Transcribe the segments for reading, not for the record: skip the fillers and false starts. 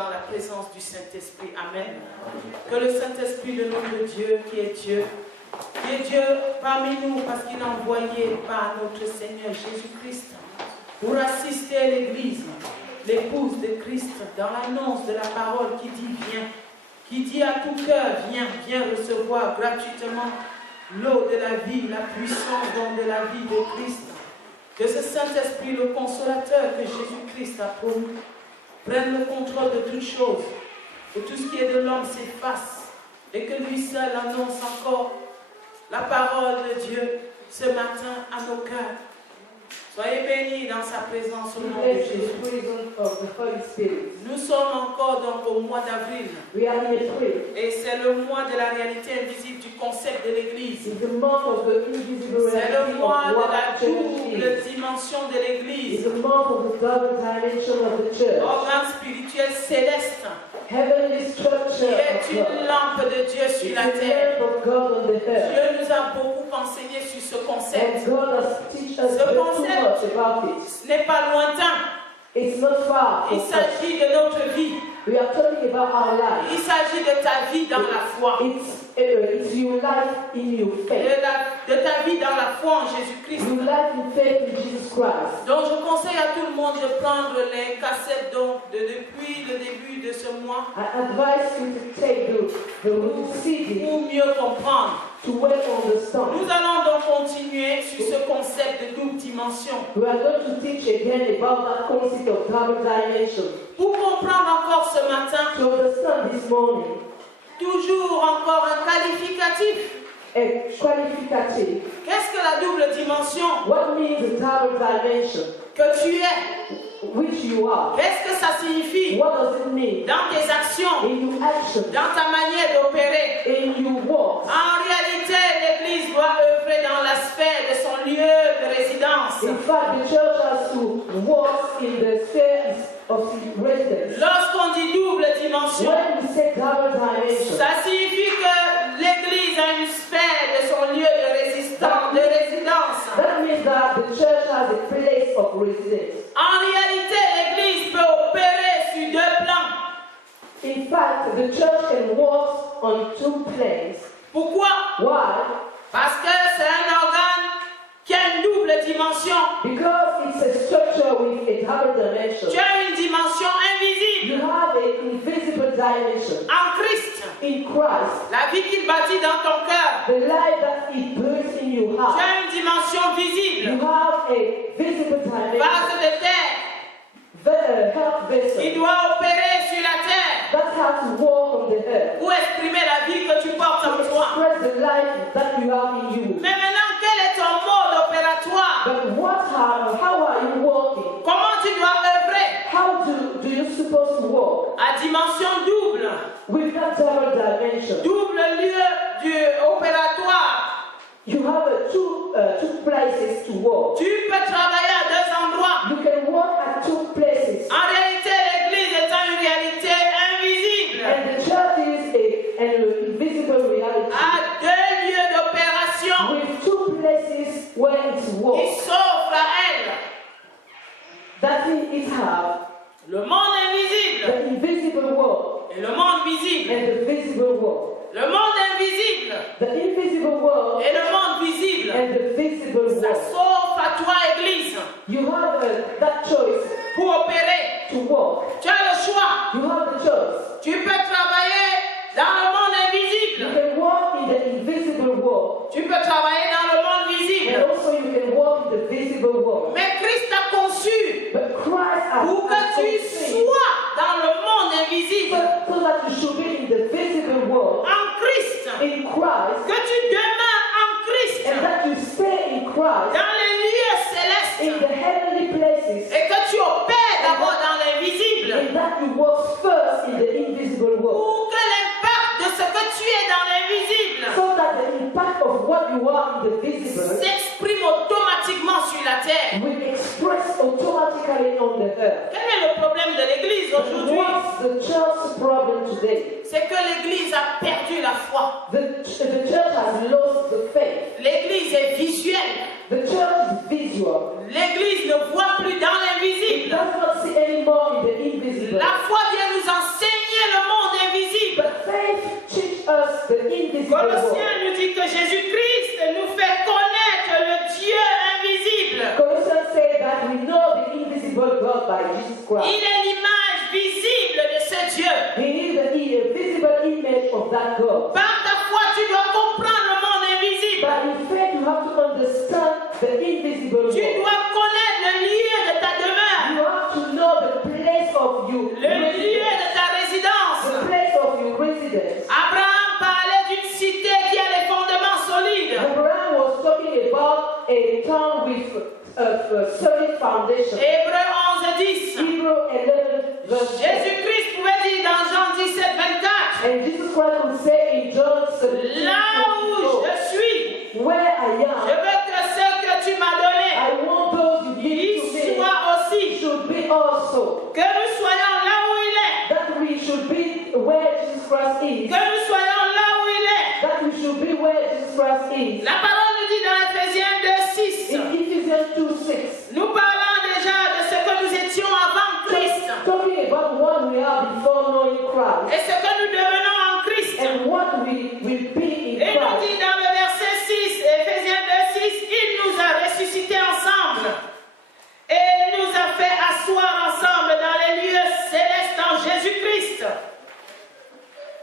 dans la présence du Saint-Esprit. Amen. Que le Saint-Esprit, le nom de Dieu, qui est Dieu parmi nous, parce qu'il a envoyé par notre Seigneur Jésus-Christ pour assister à l'Église, l'épouse de Christ, dans l'annonce de la parole qui dit viens, qui dit à tout cœur viens recevoir gratuitement l'eau de la vie, la puissance don de la vie de Christ. Que ce Saint-Esprit, le consolateur que Jésus-Christ a promis, prenne le contrôle de toutes choses, que tout ce qui est de l'homme s'efface et que lui seul annonce encore la parole de Dieu ce matin à nos cœurs. Soyez bénis dans sa présence au nom de Jésus. Nous sommes encore donc au mois d'avril. Et c'est le mois de la réalité invisible du concept de l'Église. C'est le mois de la double dimension de l'Église. Organe spirituel céleste. Qui est une lampe de Dieu sur la terre. Dieu nous a beaucoup enseigné sur ce concept. Ce concept n'est pas lointain. Il s'agit de notre vie. We are talking about our life. Il s'agit de ta vie dans la foi. It's your life in your faith. De ta vie dans la foi en Jésus-Christ. Your life in faith in Jesus Christ. Donc je conseille à tout le monde de prendre les cassettes depuis le début de ce mois. I advise you to take the CD pour mieux comprendre. To well understand. Nous allons donc continuer sur ce concept de double dimension. We are going to teach again about that concept of double dimension. Pour comprendre encore ce matin, to understand this morning, toujours encore un qualificatif. Qualificatif. Qu'est-ce que la double dimension? What means a double dimension? Que tu es. Which you are. Qu'est-ce que ça signifie? What does it mean? Dans tes actions. In your actions. Dans ta manière d'opérer. In your works. En réalité, l'Église doit œuvrer dans la sphère de son lieu de résidence. In fact, the church has to work in the sphere of residence. Lorsqu'on dit double dimension, when we say double dimension, ça signifie que l'Église a une sphère de son lieu de résidence. That means that the church has a place of residence. En réalité, l'Église peut opérer sur deux plans. In fact, the church can work on two planes. Pourquoi? Why? Parce que c'est un organe qui a une double dimension. Because it's a structure with a double dimension. Tu as une dimension invisible. You have an invisible dimension. En Christ. In Christ. La vie qu'il bâtit dans ton cœur. The life that He builds in your heart. Tu as une dimension visible. You have a visible dimension. Vase de terre. Vessel. Il doit opérer sur la terre. That has to walk on the earth. Pour exprimer la vie que tu portes en toi. Express the life that you have in you. Mais maintenant, quel est ton mode opératoire? But how are you walking? Comment tu dois œuvrer? How do you supposed to walk? À dimension double. With that double dimension. Double lieu opératoire. You have two places to walk. Tu peux travailler à deux endroits. You can walk at two places. En réalité, l'Église étant une réalité invisible. And the church is an invisible reality. À deux lieux d'opération. With two places where it's walk. Qui s'offre à elle. That it have. Le monde invisible. The invisible world. Et le monde visible. And the visible world. Le monde invisible. The invisible world. Et le monde visible. And the visible world. Ça s'offre à toi, Église. You have that choice. Pour opérer. To walk. Tu as le choix. You have the choice. Tu peux travailler dans le monde invisible. You can walk in the invisible world. Tu peux travailler dans le monde visible. And also you can walk in the visible world. Mais Christ a conçu pour que tu sois dans le monde invisible. So that you should be in the visible world. En Christ. In Christ. Que tu demeures en Christ. And that you stay in Christ. Dans les lieux célestes. In the heavenly places. Et que tu opères d'abord dans l'invisible. And that you walk first in the invisible world. Pour que l'impact de ce que tu es dans l'invisible. So that the impact of what you are in the visible s'exprime automatiquement sur la terre. Will express automatically on the earth. Quel est le problème de l'Église aujourd'hui? What's the church's problem today? C'est que l'Église a perdu la foi. The church has lost the faith. L'Église est visuelle. The church is visual. L'Église ne voit plus dans l'invisible. It does not see anymore in the invisible. La foi vient nous enseigner by Jesus Christ. Il est l'image visible de ce Dieu. He is the visible image of that God. Par ta foi, tu dois comprendre le monde invisible. But in faith, you have to understand the invisible Tu world. dois connaître le lieu de ta demeure, You have to know the place of your le lieu de ta résidence. the place of your residence. Abraham parlait d'une cité qui a des fondements solides. Abraham was talking about a town with a solid foundation. Hébreux 11:10. Hebrew 11 verse 10. Jésus-Christ pouvait dire dans Jean 17:24, And Jesus Christ would say in John 17, là où je suis, where I je am, veux que ce que tu m'as donné, I want those you give il to me soit aussi. should be also. Que nous soyons là où il est. That we should be where Jesus Christ is. Que nous soyons là où il est. That we should be where Jesus Christ is. La parole nous dit dans Éphésiens 2:6. In Ephesians 2:6, Nous parlons déjà de ce que nous étions avant Christ talking about what we are before knowing Christ et ce que nous devenons en Christ. and what we will be in Et nous Christ. dit dans le verset 6, Éphésiens 2:6, il nous a ressuscités ensemble et nous a fait asseoir ensemble dans les lieux célestes en Jésus-Christ.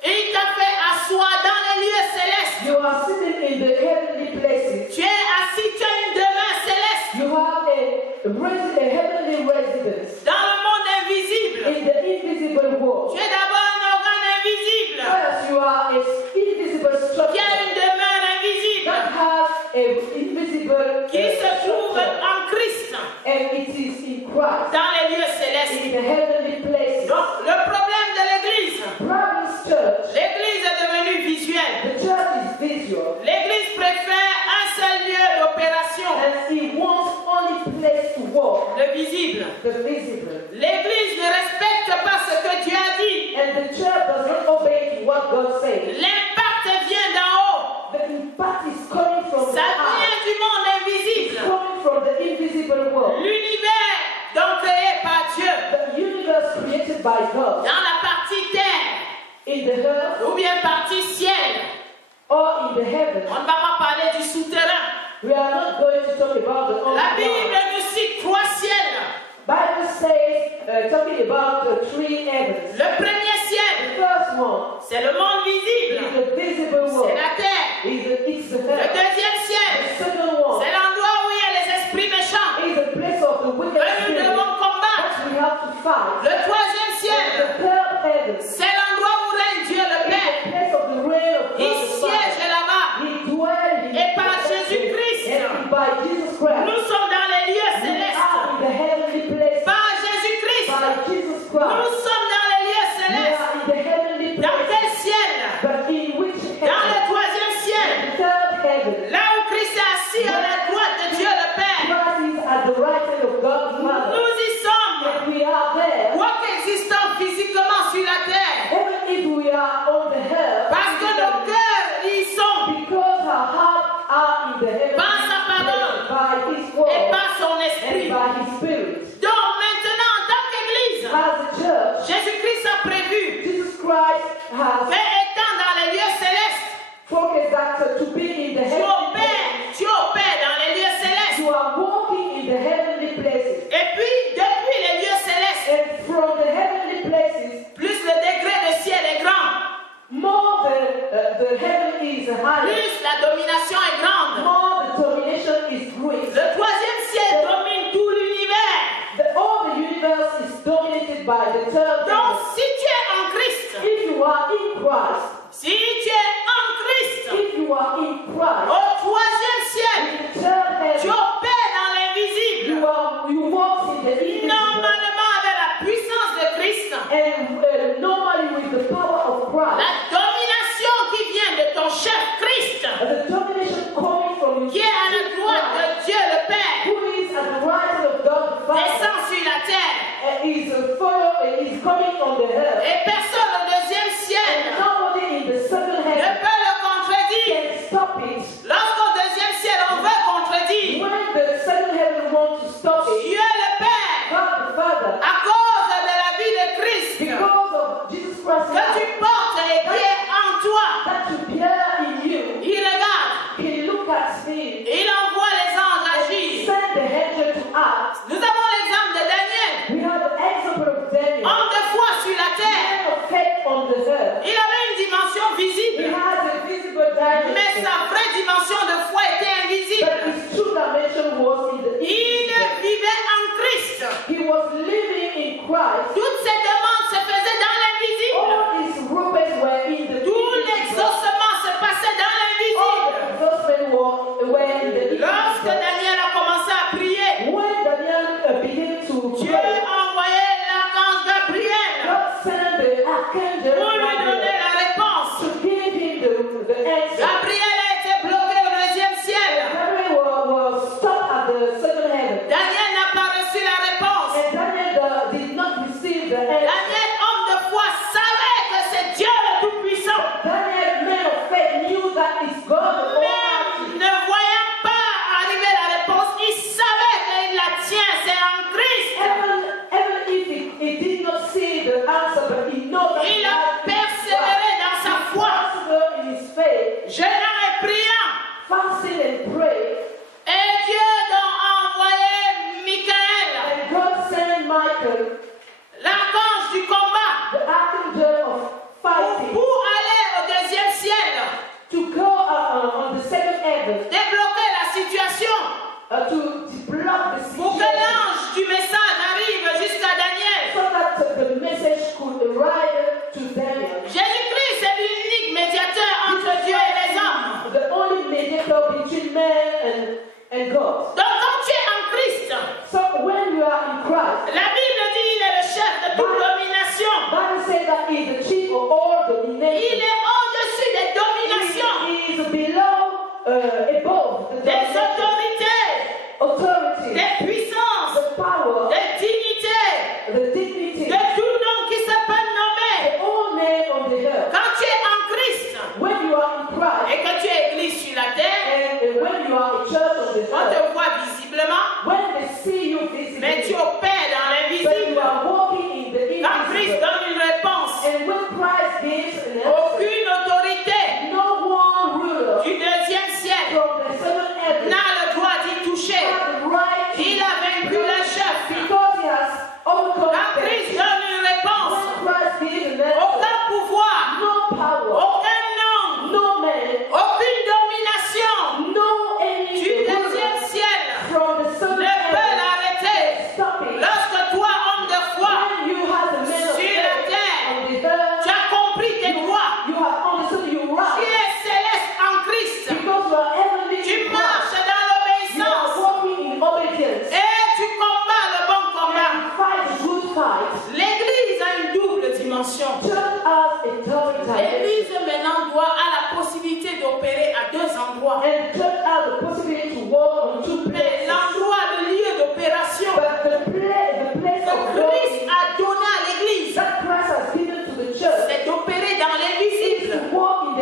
Il t'a fait asseoir dans les lieux célestes. You are sitting in the heavenly places. Tu es assis, tu as une demeure céleste You have a heavenly residence dans le monde invisible. in the invisible world. Tu es d'abord un organe invisible First, you are an invisible qui a structure une demeure invisible that has an invisible qui se trouve structure, en Christ and it is in Christ, dans les lieux célestes. in the heavenly places. Donc, le problème de l'Église, Providence Church, l'Église est devenue visuelle. the church is visual, L'Église préfère un seul lieu d'opération, and it wants only place to walk, le visible. the visible. L'Église ne respecte pas ce que Dieu a dit. And the church does not obey what God says. L'impact vient d'en haut. The impact is coming from the Ça heart. vient du monde invisible. Coming from the invisible world. L'univers, donc créé par Dieu, The universe created by God. dans la partie terre In the earth ou bien partie ciel. or in the heaven. On ne va pas parler du souterrain. We are not going to talk about the La Bible underground. nous cite 3 ciels. Bible says, talking about the 3 heavens. Le premier The ciel, first one c'est le monde is visible. the visible C'est world. la terre. It's the Le heaven. deuxième The ciel, second one c'est l'endroit où il y a les esprits méchants is the place of the wicked que nous spirit devons combattre. that we have to fight. Le troisième ciel, The third heaven is c'est l'endroit où règne Dieu le Père. the place of the reign of God Il the Father. siège là-bas. He dwells in Et par Jésus-Christ, and by Jesus Christ. nous sommes dans les lieux We célestes. are in the heavenly place Par Jésus-Christ, by Jesus nous Christ. sommes dans les lieux We célestes. are in the heavenly Dans place. quel ciel? But in which Dans heaven? le troisième ciel. The third heaven. Là où Christ est assis à la droite de Dieu le Père. Christ is at the right hand of God the Father. Nous y sommes. And we are there. Quoi qu'existant physiquement sur la terre. Even if we are on the earth. Parce que nos cœurs y sont. Because our hearts are in the heavenly Par sa parole. place by His Et word par son and esprit. by His Spirit. Donc maintenant, en tant qu'Église, As a church, Jésus-Christ a prévu Jesus Christ has qu'étant dans les lieux célestes, focused that to be in the heavenly places. tu opères dans les lieux célestes. You are walking in the heavenly places. Et puis, depuis les lieux célestes, And from the heavenly places, plus le degré de ciel est grand, more the heaven is higher, plus la domination est grande. more the domination is great. Le troisième ciel domine tout l'univers. All the universe is dominated by the third Donc, heaven. si tu es en Christ, If you are in Christ, si tu es en Christ, if you are in Christ, au troisième ciel, in the third tu heaven, opères dans l'invisible. you walk in the invisible, Normalement, avec la puissance de Christ, and normally with the power of Christ, la domination qui vient de ton chef Christ, the domination coming from qui est à la droite de Dieu le Père, who is at the right hand of God the Father, descend sur la terre. is coming on the earth. Et personne au deuxième And ciel nobody in the second ne heaven peut le contredire. can stop it. Lorsqu'au deuxième ciel, on veut contredire When the second heaven wants to stop it, Dieu le Père, God the Father, à cause de la vie de Christ, because of Jesus Christ's que tu life, portes et qui est en toi, that you bear in you, il regarde, He look at me il envoie les anges and agir. send the angel to act. Nous avons l'exemple de Daniel. We have the on the earth. Il avait une dimension He visible. has a visible dimension. Mais sa vraie dimension de foi était But invisible. his true dimension was in the Il vivait en Christ. He was living in Christ. Toutes ses demandes se faisaient dans l'invisible. All his requests were in the Tout invisible. l'exaucement se passait dans All l'invisible. the exhaustion were in the Lorsque invisible. Daniel a commencé à prier, When Daniel began to Dieu pray, a envoyé l'archange Gabriel God sent the archangel pour lui donner Gabriel la réponse. to give him the answer. Gabriel a été bloqué au deuxième ciel. Gabriel was stopped at the second heaven. Daniel n'a pas reçu la réponse. And Daniel did not receive the answer. Daniel, homme de foi, savait que c'est Dieu le Tout-Puissant. Daniel, man of faith, knew that it's God the Almighty. Même ne voyant pas arriver la réponse, il savait qu'il la tient, c'est en Christ. Even if he did not see the answer, but he knows that Il a persévéré dans sa foi, possible in his faith, jeûnant et priant. fasting and pray, Et Dieu donc a envoyé Michael, and God sent Michael, l'archange du combat, the archangel of fighting, pour aller au deuxième ciel, to go on the second heaven, débloquer la situation, to block the pour que situation, l'ange du message arrive jusqu'à Daniel. so that the message could arrive to Daniel. Jésus-Christ est l'unique médiateur entre Dieu et les hommes. The only mediator between man and God. Donc quand tu es en Christ, So when you are in Christ, la Bible dit il est le chef de toute domination. Bible says that he is the chief of all Il domination. est au-dessus des dominations, He is above the des domination, autorités, authority, des puissances, the power, des dignités, the dignity, de tout nom qui se peut nommer. all men on the earth. Quand tu es en Christ When you are in Christ et que tu es église sur la terre, and when you are a church on the on earth, te voit visiblement, when they see you mais tu visibly, opères dans but you l'invisible. are walking in the Quand Christ invisible. donne une réponse, And when Christ gives an answer, aucune autorité no one ruler du deuxième siècle from the seventh heaven n'a le droit d'y toucher. has the right to, Il a vaincu le chef. because he has overcome Quand them. Christ donne une réponse, When Christ gives an answer, aucun pouvoir, no power, aucun nom, no man, aucune domination no any du deuxième ruler ciel from the ne seventh peut heaven l'arrêter. stop it. Lorsque toi, homme de foi, When you have the man of sur faith la terre, on the earth, tu as compris tes droits, you have understood your tu right es céleste en Christ, because you are heavenly tu in Christ. marches dans You are l'obéissance walking in obedience et tu combats le bon combat. and fight the good fight. L'Église a une double dimension. Church has a double dimension. L'Église maintenant a la possibilité d'opérer à deux endroits. And church has the possibility to walk on two Mais places. l'endroit, le lieu d'opération But the place que of Christ God a donné à l'Église, that Christ has given to the church c'est d'opérer dans is l'invisible. to walk in the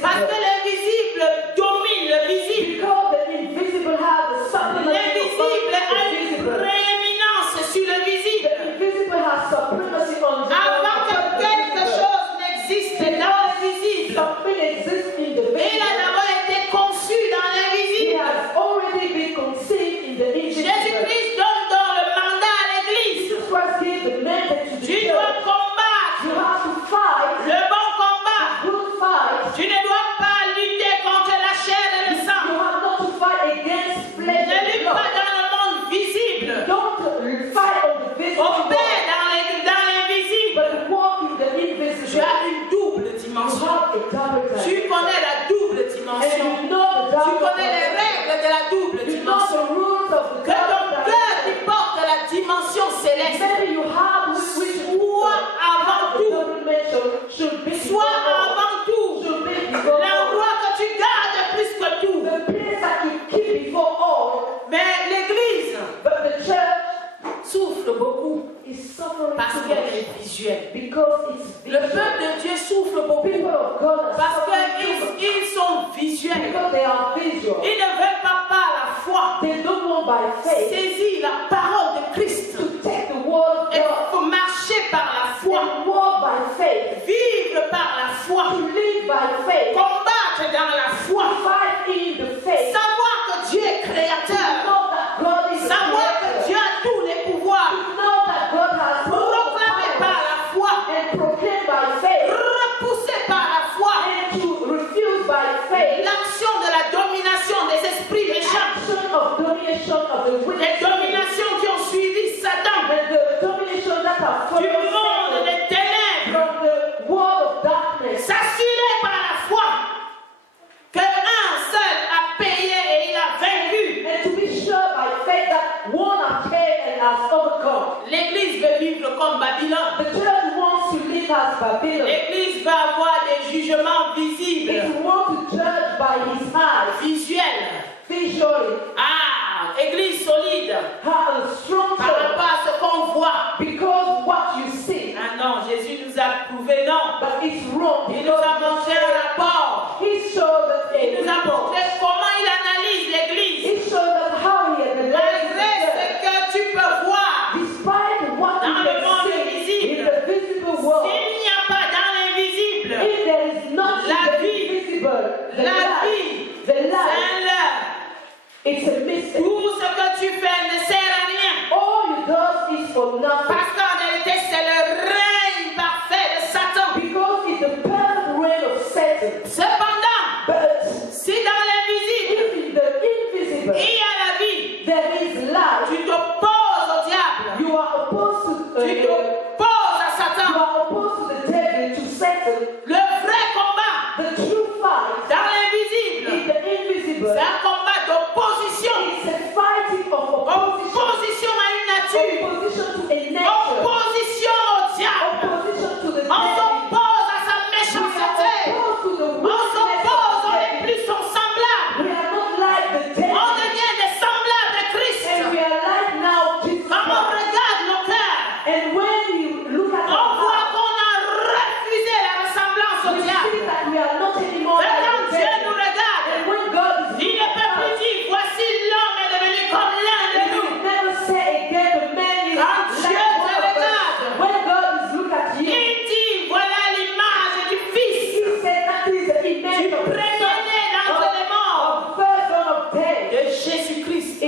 Parce que invisible. l'invisible domine le visible. Because the invisible has the supremacy L'invisible a on the une visible. prééminence sur le The visible. invisible has supremacy on the Avant que quelque visible. chose n'existe dans le visible, Something exists in the il a visible. d'abord été conçu dans He l'invisible. has already been conceived in the invisible. Jésus-Christ donne donc le mandat à l'Église. Jesus Christ gave the mandate to the Tu church. dois combattre You have to fight le bon combat. good fight. Tu ne dois pas lutter contre la chair et le You sang. have not to fight against flesh Ne and lutte pas blood. dans le monde visible. Don't fight on the visible Opère world, dans l'invisible. but walk in the Tu invisible. as une double You dimension. have a double Tu dimension. connais la double And dimension. you know the Tu double connais les dimension. règles de la double You know dimension. the rules of the Que ton double cœur dimension. qui porte la dimension céleste Maybe you have which soit avant the tout, double dimension should be soit before God. avant tout, Should be before God. l'endroit que tu gardes plus que tout. The place that you keep before all, Mais l'Église but the church souffre beaucoup is suffering parce too qu'elle much est visuelle. because it's Le visual. peuple de Dieu souffre beaucoup People of God are parce suffering too much qu'ils sont visuels. because they are visual. Ils ne veulent pas par la foi They don't want by faith saisir la parole de Christ to take the word of et God faut marcher par la foi, and walk by faith, vivre par la foi, to live by faith, combattre dans la foi, fight in the faith, savoir que Dieu est créateur, know that God is a savoir que creator, Dieu a tous les pouvoirs, know that God has all the proclamer par power, la foi, and proclaim by faith, as Babylon. L'Église va avoir des jugements visibles, It wants to judge by his eyes, visuels. visually, Ah, Église solide have a strong par church. rapport à ce qu'on voit. Because what you see, Ah non, Jésus nous a prouvé non. but it's wrong. Il nous a montré un rapport. He showed that Il nous a montré comment il analyse l'Église. He showed that how he analyzes Malgré the ce que tu peux voir despite what dans you le monde can see in invisible, the visible world, s'il n'y a pas dans l'invisible, if there is not La in the vie, visible, the la light, vie, the c'est light, un leurre. it's a mistake. Tout ce que tu fais ne sert à rien. All you do is for nothing. Parce qu'en réalité, c'est le règne parfait de Satan. Because it's the perfect reign of Satan. Cependant, But si dans l'invisible, if in the invisible il y a la vie, there is light, tu t'opposes au diable. you are opposed to Tu t'opposes à you Satan. are opposed to the devil, to Satan. Le vrai combat The true fight dans l'invisible, is the invisible. c'est un combat d'opposition. It's a fighting of opposition. Opposition à une nature. Opposition to a nature. Opposition au diable. Opposition to the On devil. s'oppose à sa We méchanceté. are opposed to the On wickedness s'oppose, of on the n'est devil. plus son semblable. We are not like the On devil. devient des semblables de Christ. And we are like now Jesus Quand on Christ. regarde nos cœurs, And when you look at on our voit heart, qu'on a refusé la ressemblance au we diable. see that we are not anymore Mais like quand the Dieu devil. nous regarde, And when God is il looking ne peut at plus us, dire voici l'homme est devenu comme l'un de he nous. will never say again the man is Quand like Dieu one te of us. regarde, When God is looking at you, Il dit voilà l'image du Fils, he said that is the image du of the premier-né d'entre Son, les morts, of first son of death. de Jésus-Christ.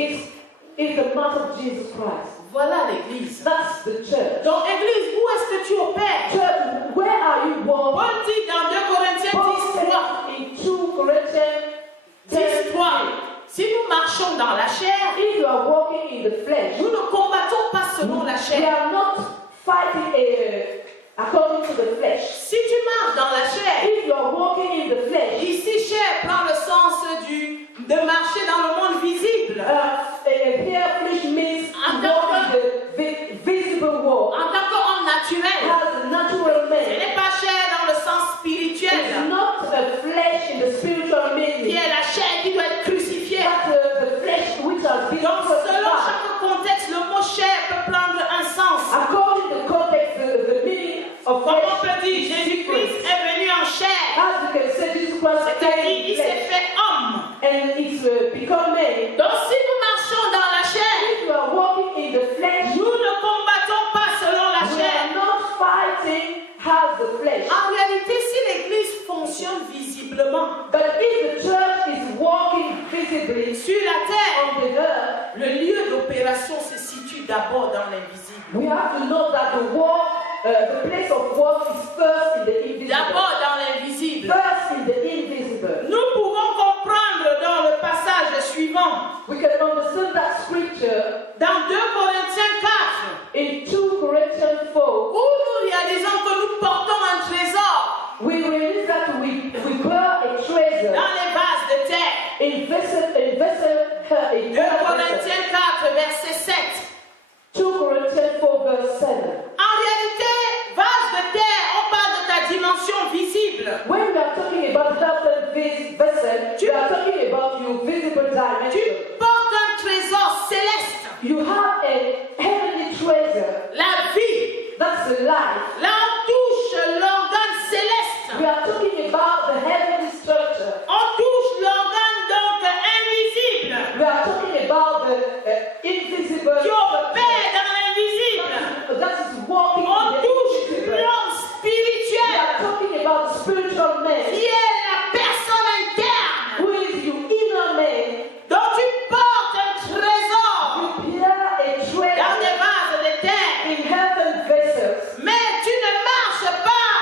It's the mouth of Jesus Christ. Voilà l'Église. That's the church. Donc Église, où est-ce que tu opères? Church, where are you born? Paul dit dans 2 Corinthiens 10:3, In 2 Corinthians 10:3, si nous marchons dans la chair, if you are walking in the flesh, nous ne combattons pas selon la we chair. are not fighting according to the flesh. Si tu marches dans la chair, If you are walking in the flesh, ici chair prend le sens de marcher dans le monde visible. here flesh means to walk in the visible world. En tant qu'homme naturel, As a natural ce man, n'est pas chair dans le sens spirituel, it's not a flesh in the spiritual qui meaning, est la chair qui doit être crucifiée. but the flesh which has been Donc selon crucified. chaque contexte, le mot chair peut prendre un sens. According to the context, the meaning of Comme flesh, on peut dire, Jésus-Christ est venu en chair. as you can say, Jesus Christ C'est-à-dire, came il in s'est flesh, fait homme. and it's become man. Donc si nous marchons dans la chair, If you are walking in the flesh, nous ne combattons pas selon la we chair. are not fighting as the flesh. En réalité, si l'Église fonctionne visiblement But if the church is walking visibly sur la terre, on the earth, le lieu d'opération se situe d'abord dans l'invisible. we have to know that the place of work is first in the invisible. D'abord dans l'invisible. First in the invisible. Nous pouvons comprendre dans le passage suivant, We can understand that scripture dans 2 Corinthiens 4, in 2 Corinthians 4. où nous réalisons que nous portons un trésor We realize that we bear a treasure dans les vases de terre. in vessel, 2 Corinthiens 4, verset 7. 2 Corinthians 4 verse 7. En réalité, vase de terre, on parle de ta dimension visible. When we are talking about that vessel, we are talking about your visible Tu dimension. portes un trésor céleste, You have a heavenly treasure. la vie. That's the life. Là, on touche l'organe céleste. We are talking about the heavenly structure. On touche l'organe donc invisible We are talking about the invisible qui opère dans l'invisible. that is walking On in the touche invisible. l'homme We spirituel are talking about the spiritual man. qui est la personne interne Who is your inner man? dont tu portes un trésor You bear a dans treasure des vases de terre. in heaven vessels. Mais tu ne marches pas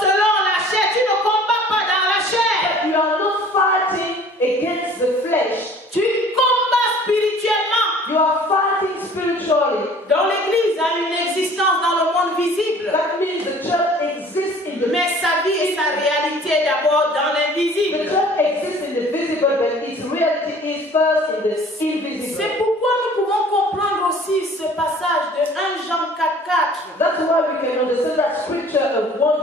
selon la chair, tu ne combats pas dans la chair. But you are not fighting against the flesh. Tu combats spirituellement. You are fighting spiritually. Donc l'Église a une existence dans le monde visible. That means the church exists in the Mais sa vie et sa réalité est d'abord dans The l'invisible. church exists in the visible, but its reality is first in the invisible. C'est pourquoi nous pouvons comprendre aussi ce passage de 1 Jean 4:4. That's why we can understand that scripture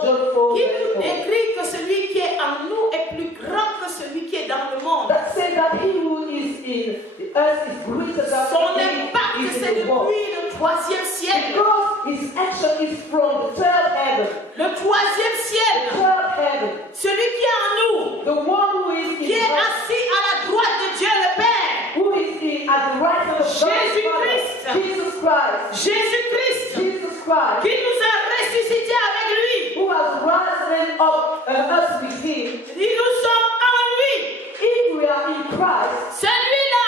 John 4, qui verse nous 4. décrit que celui qui est en nous est plus grand que celui qui est dans le monde. That says that he who is in us is greater than Son he impact, is c'est in the world. depuis le 3e siècle. Because his action is from the third heaven. Le 3e siècle. Third heaven. Celui qui est en nous, The one who is qui est in us, assis à la droite de Dieu le Père. who is at the right hand of God, Jésus the Father. Christ. Jesus Christ. Jésus-Christ, Jesus Christ. qui nous a ressuscités avec lui. Who has risen up us with him. Si nous sommes en lui, If we are in Christ, celui-là,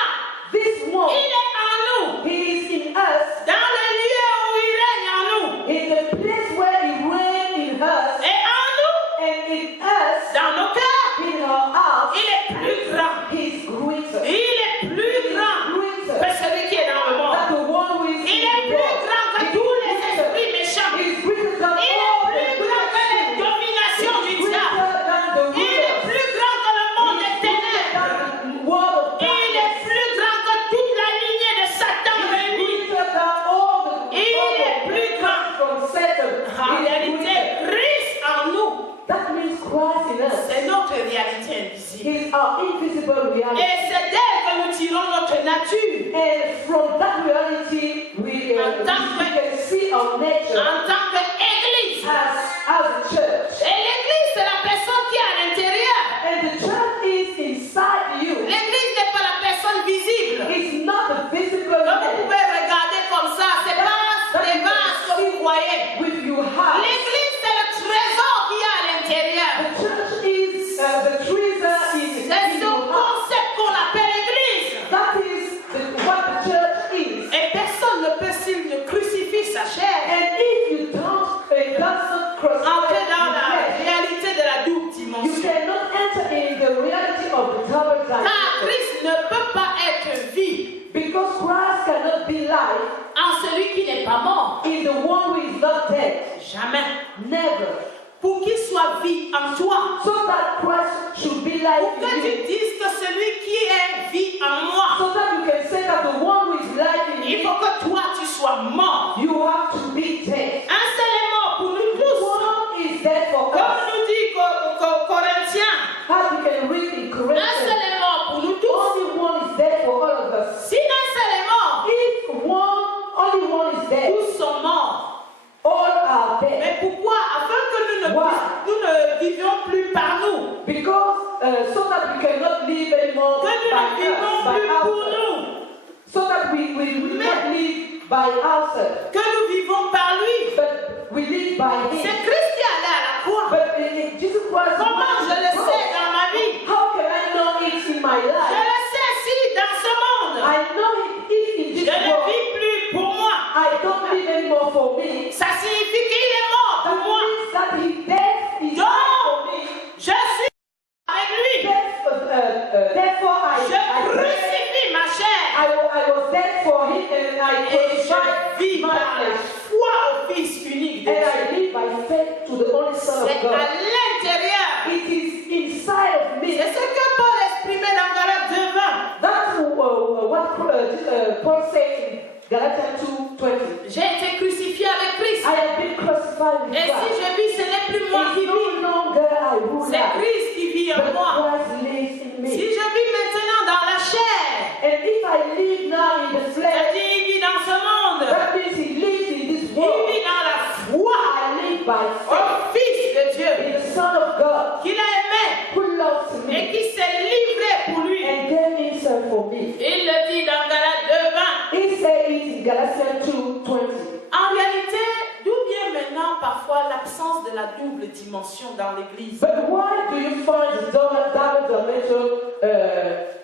this one, il est en nous. he is in us, Dans le lieu où il règne en nous. in the place where he reigns in us, Et en nous, and in us, dans nos cœurs, in our hearts, il est plus grand. he is greater. Il est plus grand que Greater celui qui est dans le monde. than the one who is Il in est the plus world. grand que He is tous les greater. esprits méchants. He is greater than Il est all the plus grand que les wicked. dominations du He is diable. greater than the Il est rulers. plus grand que le monde He des is greater ténèbres. than the world of Il est darkness. plus grand que toute la lignée de Satan He is réunie. greater than all the Il est plus grand. from Satan. En He is réalité, greater. Christ en nous, That means Christ in us. c'est notre réalité invisible. He is our invisible reality. Et c'est d'elle que nous tirons notre nature. And from that reality, we can see our nature En tant qu'Église. as a church. Et l'Église, c'est la personne qui est à l'intérieur. And the church is inside you. L'Église n'est pas la personne visible. It's not the visible Donc vous man pouvez regarder comme ça, c'est pas les vases que vous voyez. with your heart. L'Église, c'est le trésor qui est à l'intérieur. The church is the treasure C'est in ce your heart. concept qu'on appelle Église. That is what the church is. Et personne ne peut, s'il ne crucifie sa chair, And if you don't, it doesn't cross entrer dans la flesh, réalité de la double you dimension. cannot enter in the reality of the double Car dimension. Christ ne peut pas être vie Because Christ cannot be life en celui qui n'est pas mort. in the one who is not dead. Jamais. Never. Pour qu'il soit vie en toi. So that Christ should be life Pour que in tu you. dises que celui qui est vie en moi, So that you can say that the one who is life in il you, faut que toi tu sois mort. you have to be dead. Un seul est mort pour nous tous. One is dead for Comme us. nous dit Corinthiens, As we can read in un seul Corinthians, est mort pour nous tous. only one is dead for all of us. Si un seul est mort, If only one is dead, tous sont morts. all are dead. Mais pourquoi? Afin que nous Why? ne vivions plus par nous. Because so that we cannot live anymore Que nous by ne vivons us, by plus pour ourselves. nous. So that we will not live by ourselves, Que nous vivons par lui. but we live by C'est Him. Christ qui est allé à la croix. But in Jesus Christ, Comment je le sais dans ma vie? how can I know it in my Je life? le sais si dans ce monde, I know it if in je this ne world vis plus pour moi. I don't live anymore for me. Ça signifie qu'il est mort That pour moi. means that He dead is Donc, for me. je suis avec lui. Therefore, Je crucifie ma chair. I was dead for Him and I Et je crucified vis my par la flesh. foi au Fils unique de And Dieu. I live by faith to the only Son C'est of God. à l'intérieur. It is inside of me. C'est ce que Paul exprimait dans Galates 2:20. That's what Paul said in Galatians 2:20. J'ai été crucifié avec Christ. I have been crucified with Et si Christ. je vis, ce n'est plus moi qui It's vis. no longer I who C'est live, Christ qui vit en but moi. Christ lives in Si me. je vis maintenant dans la chair, And if I live now in the flesh, c'est-à-dire il vit dans ce monde, that means He lives in this il world. vit dans la foi I live by faith au Fils de Dieu in the Son of God qu'il a aimé who loves et me qui s'est livré pour lui. and gave Himself for me. Il le dit dans Galates 2:20. He said it in Galatians 2:20. En réalité, d'où vient maintenant parfois l'absence de la double dimension dans l'Église? But why do you find the double dimension?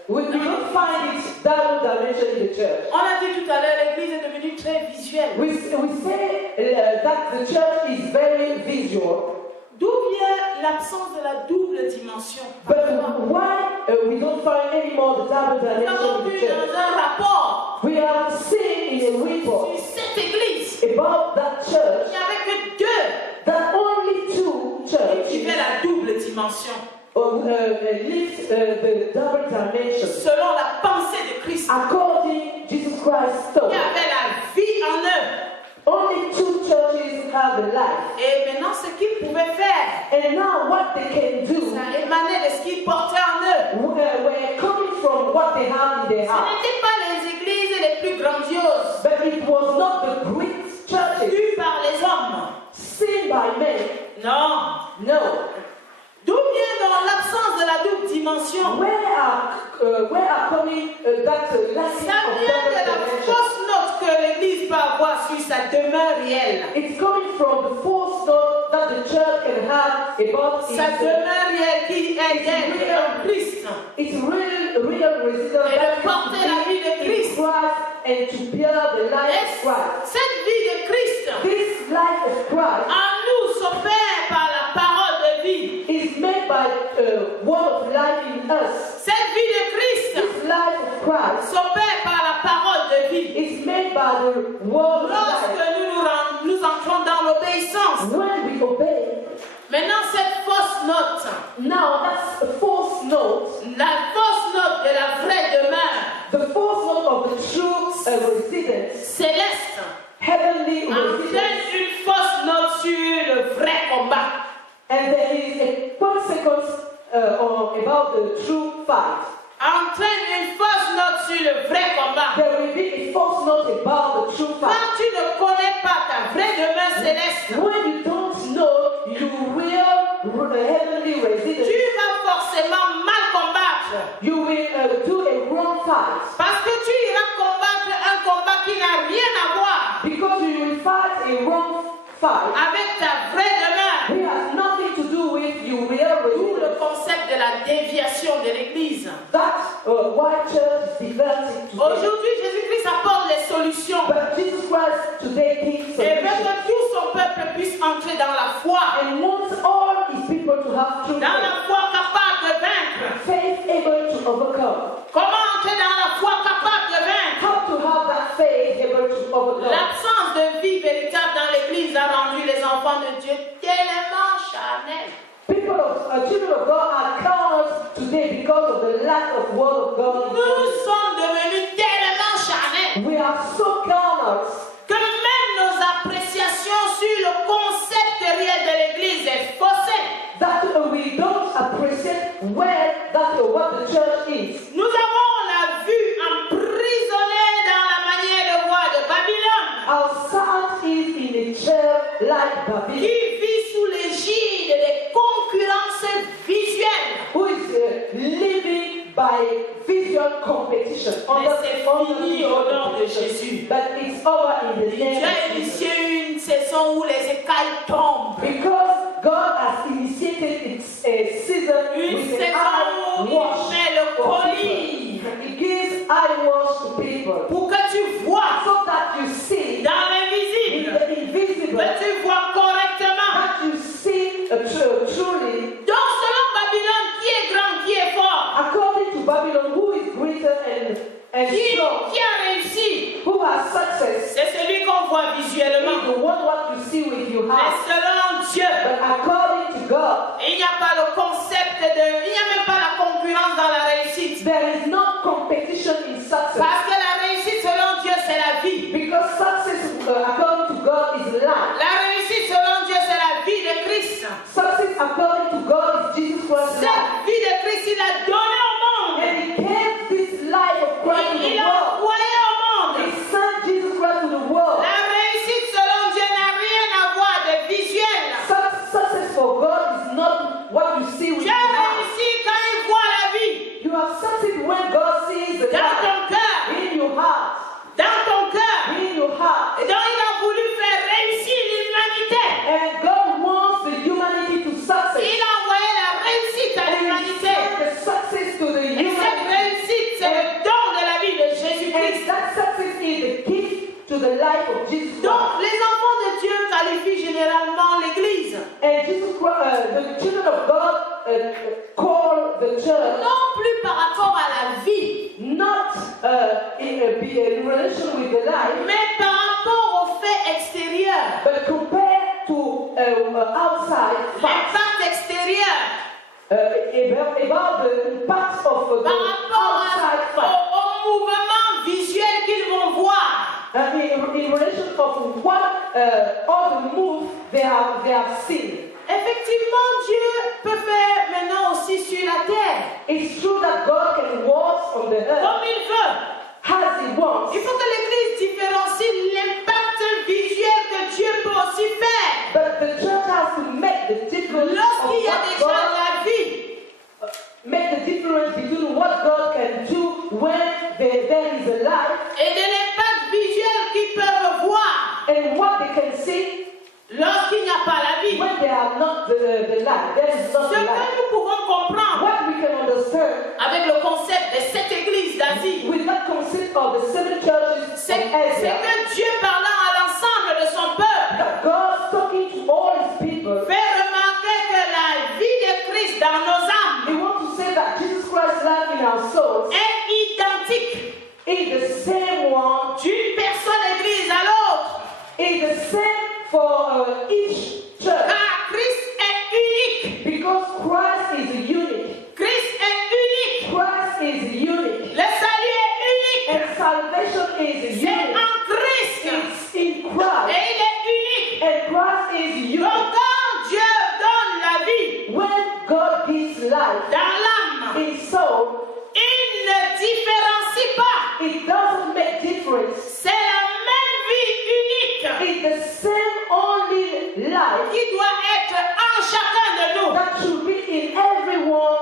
We don't find it double dimension in the church. On a dit tout à l'heure, l'Église est devenue très visuelle. We say that the church is very visual. D'où vient l'absence de la double dimension? But why we don't find anymore the double Nous dimension avons in the vu church? dans un rapport We have seen in a report sur cette Église, about that il church n'y avait que deux that only two qui churches vivaient la double dimension. live the double dimension. Selon la pensée de Christ, According Jesus Christ's il thought, y avait la vie en eux. only two churches have a life. Et maintenant, ce qu'ils pouvaient pouvaient faire, And now what they can do ça émanait de ce qu'ils portaient en eux. were coming from what they have in their Ce heart. n'étaient pas les églises les plus grandioses, But it was not the great churches vues par les hommes. seen by men. Non. No. D'où vient dans l'absence de la double dimension? Where are coming that lack Ça of vient de double la dimension? fausse note que l'Église peut avoir sur sa demeure réelle. It's coming from the false note that the church can have about Sa demeure réelle qui est d'être en Christ. its real residence Et de that is porter to la be vie de in Christ. Christ and to bear the life Et of Christ. cette vie de Christ This life of Christ en nous s'opère par la parole de vie. is made by word of life in us. Cette vie de Christ This life of Christ s'opère par la parole de vie. is made by the word of Lorsque life. nous entrons dans l'obéissance. When we obey, Maintenant, cette fausse note, now that's a false note, la fausse note de la vraie demeure the false note of the true residence, céleste, heavenly residence. entraîne une fausse note sur le vrai combat. And there is a consequence about the true fight. Entraîne une fausse note sur le vrai combat. There will be a false note about the true fight. Quand tu ne connais pas ta vraie demeure céleste, When you don't know your real heavenly tu residence, vas forcément mal combattre. you will do a wrong fight. Parce que tu iras combattre un combat qui n'a rien à voir Because you will fight a wrong fight. avec ta vraie demeure. It has nothing to do with your real D'où le residence. concept de la déviation de l'Église. That's why church is diverting today. Aujourd'hui, Jésus-Christ apporte les solutions But Jesus Christ today gives et veut solutions. que tout son peuple puisse entrer dans la foi. And wants all his people to have true Dans faith. la foi capable de vaincre. Faith able to overcome. Comment entrer dans la foi capable de vaincre? How to have that faith able to overcome. L'absence de vie véritable dans l'Église a rendu les enfants de Dieu tellement charnels. Children of God are cowards today because of the lack of word of God. Nous sommes devenus tellement charnels We are so cowards que même nos appréciations sur le concept réel de l'Église est faussée. that we don't appreciate what the church is. Nous avons la vue emprisonnée dans la manière de voir de Babylone, Our sound is in a chair like Babylon, qui vit sous l'égide des concurrences visuelles. who is living by visual competition. Mais c'est fini au nom de Jésus. But it's over in the Dieu name a of Jesus. initié une saison où les écailles tombent. Because God has initiated its season Une with an saison eye où il wash met le for colis people. He gives eye wash to people pour que tu vois so that you see dans in l'invisible, the invisible, que tu vois correctement. that you see truly. Donc selon Babylone, qui est grand, qui est fort, According to Babylon, who is greater and strong, qui a réussi, who has success, c'est celui qu'on voit is visuellement. the one what you see with your Mais eyes. selon Dieu, But according to God, il n'y a pas le concept il n'y a même pas la concurrence dans la réussite. there is no competition in success. Parce que la réussite selon Dieu, c'est la vie. Because success, according to God, is life. La réussite selon Dieu, c'est la vie de Christ. Success, according to God, is Jesus Christ's life. Cette vie de Christ, il a donné au monde. And He gave this life of Christ to the Il a world. envoyé au monde. He sent Jesus Christ to the world. La réussite selon Dieu n'a rien à voir de visuel. Success for God is not what you see with Dieu your eyes. réussit quand il voit la vie You have succeeded when God sees the dans life ton cœur. in your heart. Dans ton cœur. In your heart. Et donc il a voulu faire réussir l'humanité. And God wants the humanity to succeed. Il a envoyé la réussite à And He l'humanité. sent the success to the Et cette humanity. réussite, c'est le don de la vie de And Jésus-Christ. that success is the gift to the life of Jesus Christ. Donc les enfants de Dieu qualifient généralement l'Église. And Jesus Christ, the children of God call the church Non plus par rapport à la vie, not in relation with the life, mais par rapport aux faits extérieurs. but compared to outside facts, L'impact extérieur. about the impact of the Par rapport outside facts. au mouvement visuel qu'ils vont voir. In relation of what all the move they have seen. Effectivement, Dieu peut faire maintenant aussi sur la terre, It's true that God can walk on the earth comme il veut. as He wants, Il faut que l'Église différencie l'impact visuel que Dieu peut aussi faire. but the church has to make the difference Lorsqu'il y a of déjà what God, la vie, make the difference between what God can do when there is a life et de l'impact visuel qu'ils peuvent voir and what they can see lorsqu'il n'y a pas la vie. when they are not the life. There is Ce not the que life. nous pouvons comprendre What we can understand avec le concept des 7 églises d'Asie, with that concept of the 7 churches c'est of Asia, que Dieu parlant à l'ensemble de son peuple that God talking to all His people, fait remarquer que la vie de Christ dans nos He âmes wants to say that Jesus Christ's life in our souls est identique is the same one, d'une personne église à l'autre. is the same for each church, Car Christ est unique. because Christ is unique. Christ est unique. Christ is unique, Le salut est unique. and salvation is C'est unique. en Christ. It's in Christ, Et il est unique. and Christ is Donc unique. quand Dieu donne la vie When God gives life dans l'âme, in soul, il ne différencie pas. it doesn't make difference. C'est la même vie unique It's the same only life qui doit être en chacun de nous. that should be in everyone.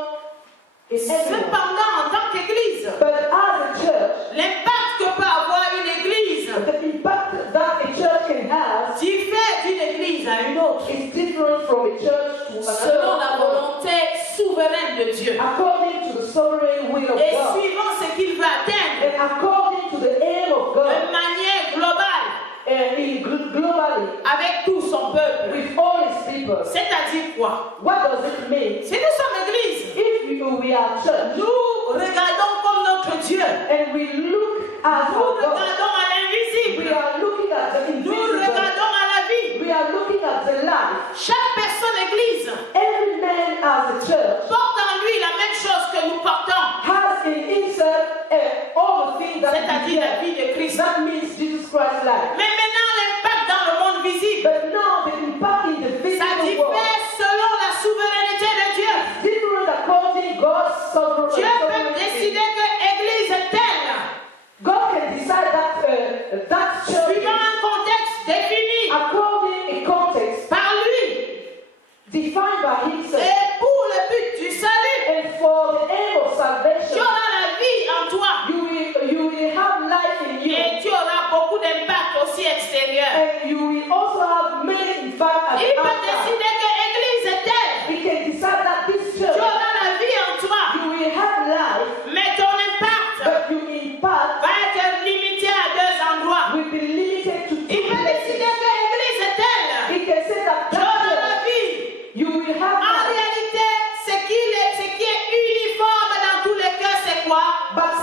In everyone. Cependant, en tant qu'Église, But as a church, l'impact que peut avoir une Église the impact that a church can have diffère d'une Église à une autre, is different from a church to selon la another, volonté souveraine de Dieu according to the sovereign will of et God, suivant ce qu'il veut atteindre and according to the aim of de God, manière globale and globally avec tout son peuple. with all His people. C'est-à-dire quoi? What does it mean? Si nous sommes Église, If we are church nous regardons comme notre Dieu. and we look at Nous our God, regardons à l'invisible. we are looking at the Nous invisible. regardons à la vie. We are looking at the life. Chaque personne Église Every man as a church porte en lui la même chose que nous portons, has in himself all the things that c'est-à-dire la vie de Christ. that means Jesus Christ's life. Mais maintenant, l'impact dans le monde visible, But now the impact in the ça physical world diffère selon la souveraineté de Dieu. is different according God's Dieu peut sovereignty. décider que Église est telle, God can decide that church suivant un contexte défini according a context par lui defined by Himself, et pour le but du salut. and for the aim of Tu salvation, auras la vie en toi you will have life in you, et tu auras beaucoup d'impact aussi extérieur. and you will also have many impact at Il the peut outside. décider que Église est telle. We can decide that this Tu church, auras la vie en toi, you will have life, mais ton impact but your impact va être limité à 2 endroits. will be limited to Il two peut décider places. que Église est telle. He can say that Tu auras that la church, vie. you will have En life, réalité, ce qui est uniforme dans tous les cas, c'est quoi?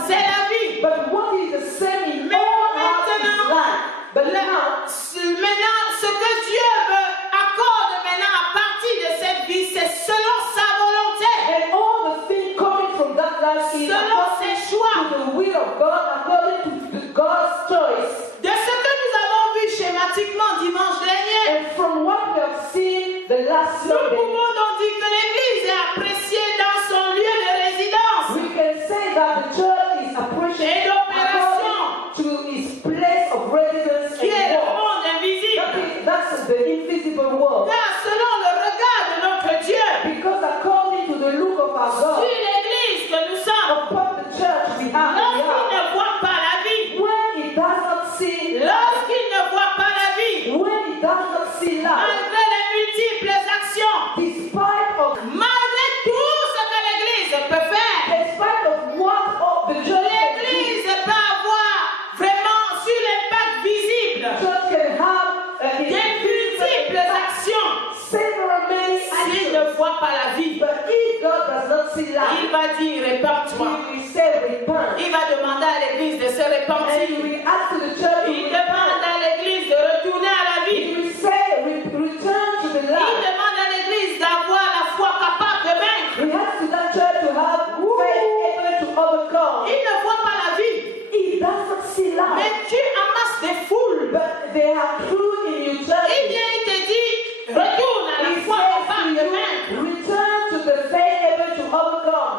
C'est la vie. but what is the same in Mais all hearts is maintenant, life. But now, Maintenant, ce que Dieu veut accorde maintenant à partir de cette vie, c'est selon sa volonté, and all the things coming from that life is selon according ses choix. to the will of God, according to God's choice. De ce que nous avons vu schématiquement dimanche dernier, And from what we have seen the last nous Sunday, pouvons donc dire que l'Église est appréciée dans son lieu de résidence we can say that the church is et appreciated d'opération, according to its place of residence qui est and le work. monde invisible. That's the invisible world. Car selon le regard de notre Dieu, Because according to the look of our sur God, l'Église que nous sommes, upon the church we have, lorsqu'il ne voit pas la vie, when it does not see life, lorsqu'il ne voit pas la vie, when it does not see life, malgré les multiples actions, despite of malgré tout ce que l'Église peut faire, despite of what of the church can do, l'Église peut avoir vraiment sur l'impact visible the church can have des multiples actions. several many S'il actions. ne voit pas la vie, But if God does not see il life, va dire répands-toi. He will say repent, Il va demander à l'Église de se and He repentir. will ask the church to Il demande repent. à l'Église de retourner à la vie. He will say return to the Il life. demande à l'Église d'avoir la foi capable de vaincre. We have to that church to have faith able to overcome. Il ne voit pas la vie, He does not see life, mais tu amasses des foules. but they are true in your church. Il vient, il te dit, retourne à la He foi says, de vaincre. return to the faith able to overcome.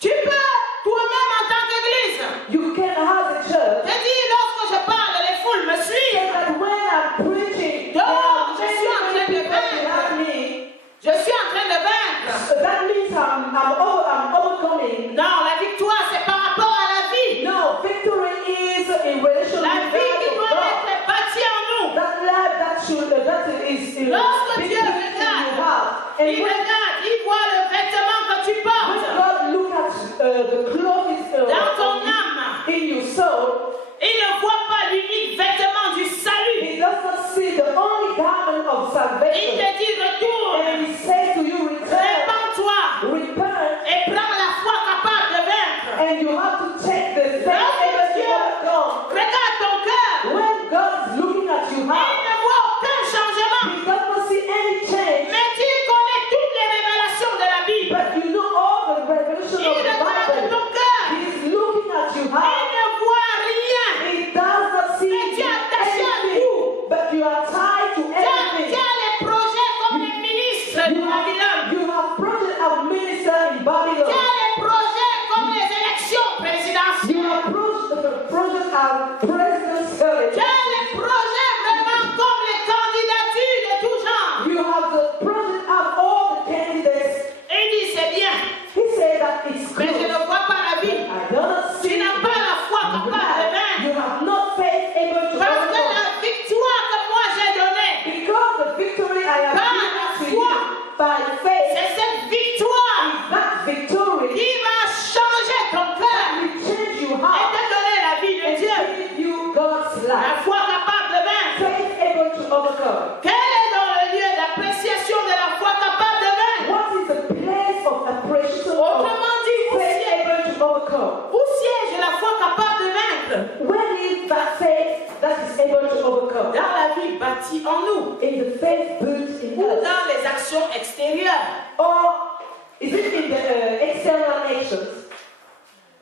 Tu peux, toi-même en tant qu'Église, You can have a church. je dis lorsque je parle, les foules me suivent. That when I'm preaching, Donc, there are je suis en train many de people behind vaincre. me. Je suis en train de vaincre. So that means I'm overcoming. Non, la victoire, c'est par rapport à la vie. No, victory is in relation La to the vie qui life of doit God. être bâtie en nous. That life that is in Lorsque victory Dieu you regarde, have. And il regarde, il voit le vêtement que tu when portes God look at the clothes dans ton âme. in your soul, Il ne voit pas l'unique vêtement du salut. He does not see the only garment of Il salvation. te dit retourne, And He says to you, return, répands-toi repent, et prends la foi capable de vaincre. and you have to take the faith able to overcome. Regarde ton cœur. When God is looking at you, Il how ne voit aucun changement. He does not see any change, Mais tu connais toutes les révélations de la Bible. but you know all the revelation Il of the regarde Bible. ton cœur. He is looking at you Il how ne voit rien. He does not see Mais tu es attaché à anything, tout. but you are tied to Tu everything. as les projets comme les ministres de Babylone. You have project of minister in Tu Babylon. as les projets comme les élections présidentielles. You have project of president's service. Tu as les projets vraiment comme les candidatures de tout genre. You have the project of all the candidates. Et il dit c'est bien, He said that it's mais je good. ne vois pas la vie. I don't Tu see n'as pas la foi capable de vaincre. You have not faith able to Parce que overcome. la victoire que moi j'ai donnée, Because the victory I have Par given la to foi. you by faith c'est cette victoire is that victory qui va changer ton cœur will change you et heart te donner la vie de and Dieu. give you God's La life. foi capable de vaincre. Faith able to overcome. Quel est dans le lieu d'appréciation de la foi capable de vaincre? What is the place of appreciation of Autrement dit, faith able to overcome? où siège la foi capable de vaincre? Where is that faith that is able to overcome? Dans la vie bâtie en nous In the faith built in ou us? dans les actions extérieures. Or is it in the external actions?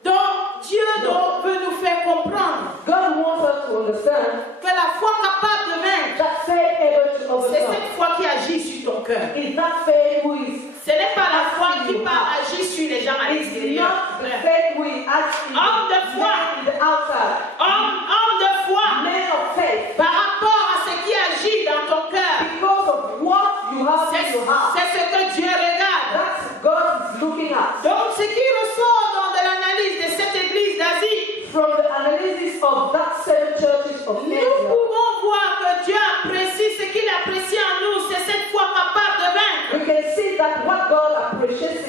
Donc Dieu donc veut nous faire comprendre God wants us to understand que la foi capable de vaincre, that faith able to c'est overcome cette foi qui agit sur ton cœur. is that faith who is Ce n'est pas la foi qui part agir sur les gens à it's l'extérieur. not the faith who is acting Homme de foi. in the outside. Homme de foi, Man of faith. par rapport à ce qui agit dans ton cœur, Because of what you have in your heart. c'est ce que Dieu regarde. That's God is looking at. Donc ce qui ressort dans de l'analyse de cette église d'Asie, From the analysis of that seven churches of nous Asia, pouvons voir que Dieu apprécie ce qu'il apprécie en nous, c'est cette foi capable de vaincre. we can see that what God appreciates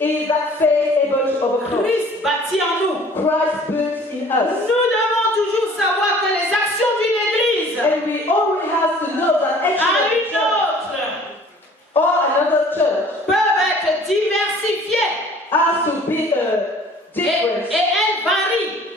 is that faith able to overcome. Christ bâti en nous. Christ built in Nous us. devons toujours savoir que les actions d'une église And we always have to know that à actually une autre or another church peuvent être diversifiées has to be a et difference. elles varient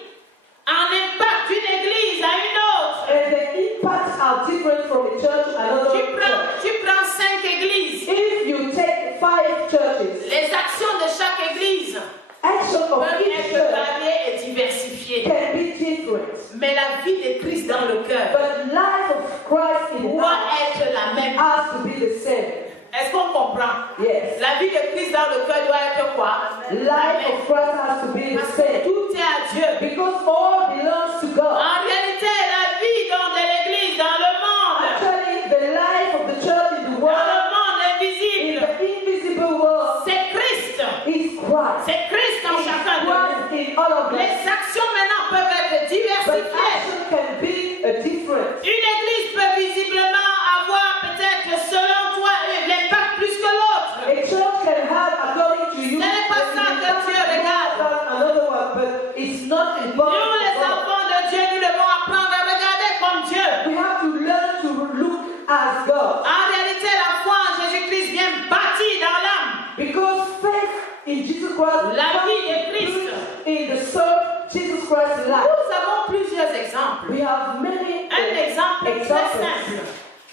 en impact d'une église à une autre. And the impacts are different from a church to another church. Tu prends 5 églises. If you take 5 churches, Les actions de chaque église action of peuvent each être church variées et diversifiées. can be different. Mais la vie de Christ dans le cœur But life of Christ in doit us être la même. has to be the same. Est-ce qu'on comprend? Yes. La vie de Christ dans le cœur doit être quoi? Life of Christ has to be the Parce que same. tout est à Dieu. Because all belongs to God. En réalité, la vie de l'église dans le monde, Actually, the life of the church in the dans world, le monde in invisible, the invisible world, c'est Christ. is Christ. C'est Christ en chacun de nous. Christ in all of us. Les actions maintenant peuvent être But diversifiées. action can be different. Une église peut visiblement avoir peut-être selon toi l'impact plus que l'autre. A church can have, according to you, Ce n'est pas ça que Dieu regarde. another one, but it's not important. Nous, les enfants de Dieu, nous devons apprendre à regarder comme Dieu. We have to learn to look as God. En réalité, la foi en Jésus-Christ vient bâtir dans l'âme. Because faith in Jesus Christ, La vie de Christ. in the soul, Jesus Christ's life. Nous avons plusieurs exemples. We have many Un exemple très examples. simple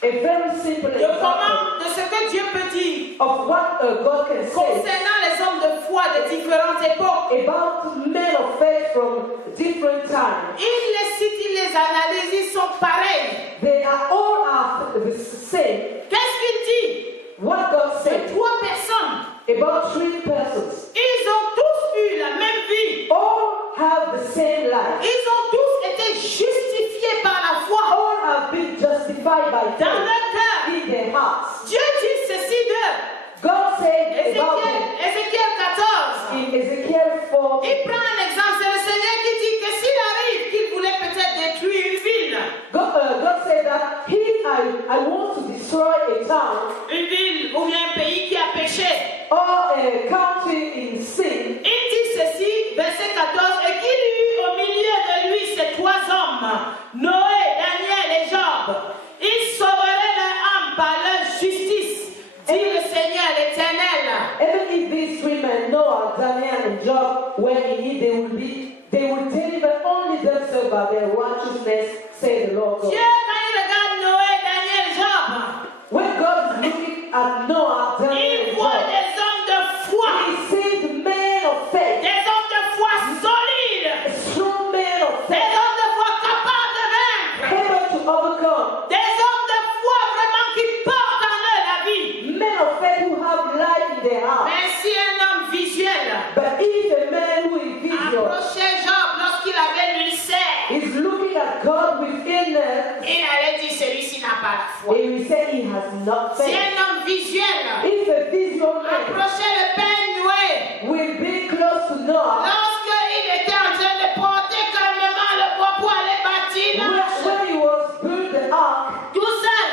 A very simple de example comment, de ce que Dieu peut dire of what God can say concernant les hommes de foi de différentes époques. about men of faith from different times. Il les cite, il les analyse, ils sont pareils. They are all the same. Qu'est-ce qu'il dit? what God said 3 personnes. about 3 persons. Ils ont tous eu la même vie. All have the same life. Ils ont tous été justifiés par la foi. All have been justified by Dans faith leur cœur. in their hearts. Dieu dit ceci d'eux. God said about them Ézéchiel 14. in Ezekiel 4. Il prend un exemple. C'est le Seigneur qui dit que s'il arrive qu'il voulait peut-être détruire une ville. God said that I want to destroy a town Une ville ou bien un pays qui a péché. or a country in sin. Il dit ceci, verset 14, et qu'il y eut au milieu de lui ces 3 hommes, Noé, Daniel et Job. Ils sauveraient leur âme par leur justice, dit le Seigneur l'Éternel. Even if these 3 men, Noah, Daniel, and Job, were in need, they will deliver only themselves by their righteousness, say the Lord God. Dieu, quand il regarde Noé, Daniel, Job, When God is looking at Noah, Daniel, il and voit Job, des hommes de foi, he sees the men of faith, des hommes de foi solides, a strong man of des faith, hommes de foi capables de vaincre, able to overcome, des hommes de foi vraiment qui portent en eux la vie. men of faith who have life in their heart. Mais si un homme visuel But if a man who is visual approchait Job lorsqu'il avait l'ulcère, is looking at God with illness, il allait dire celui-ci n'a pas la foi. he will say he has not Si faith. un homme visuel If a visual man approchait le père Noé, will be close to Noah, lorsqu'il était en train de porter calmement le bois pour aller bâtir l'arche, when he was built the ark tout seul,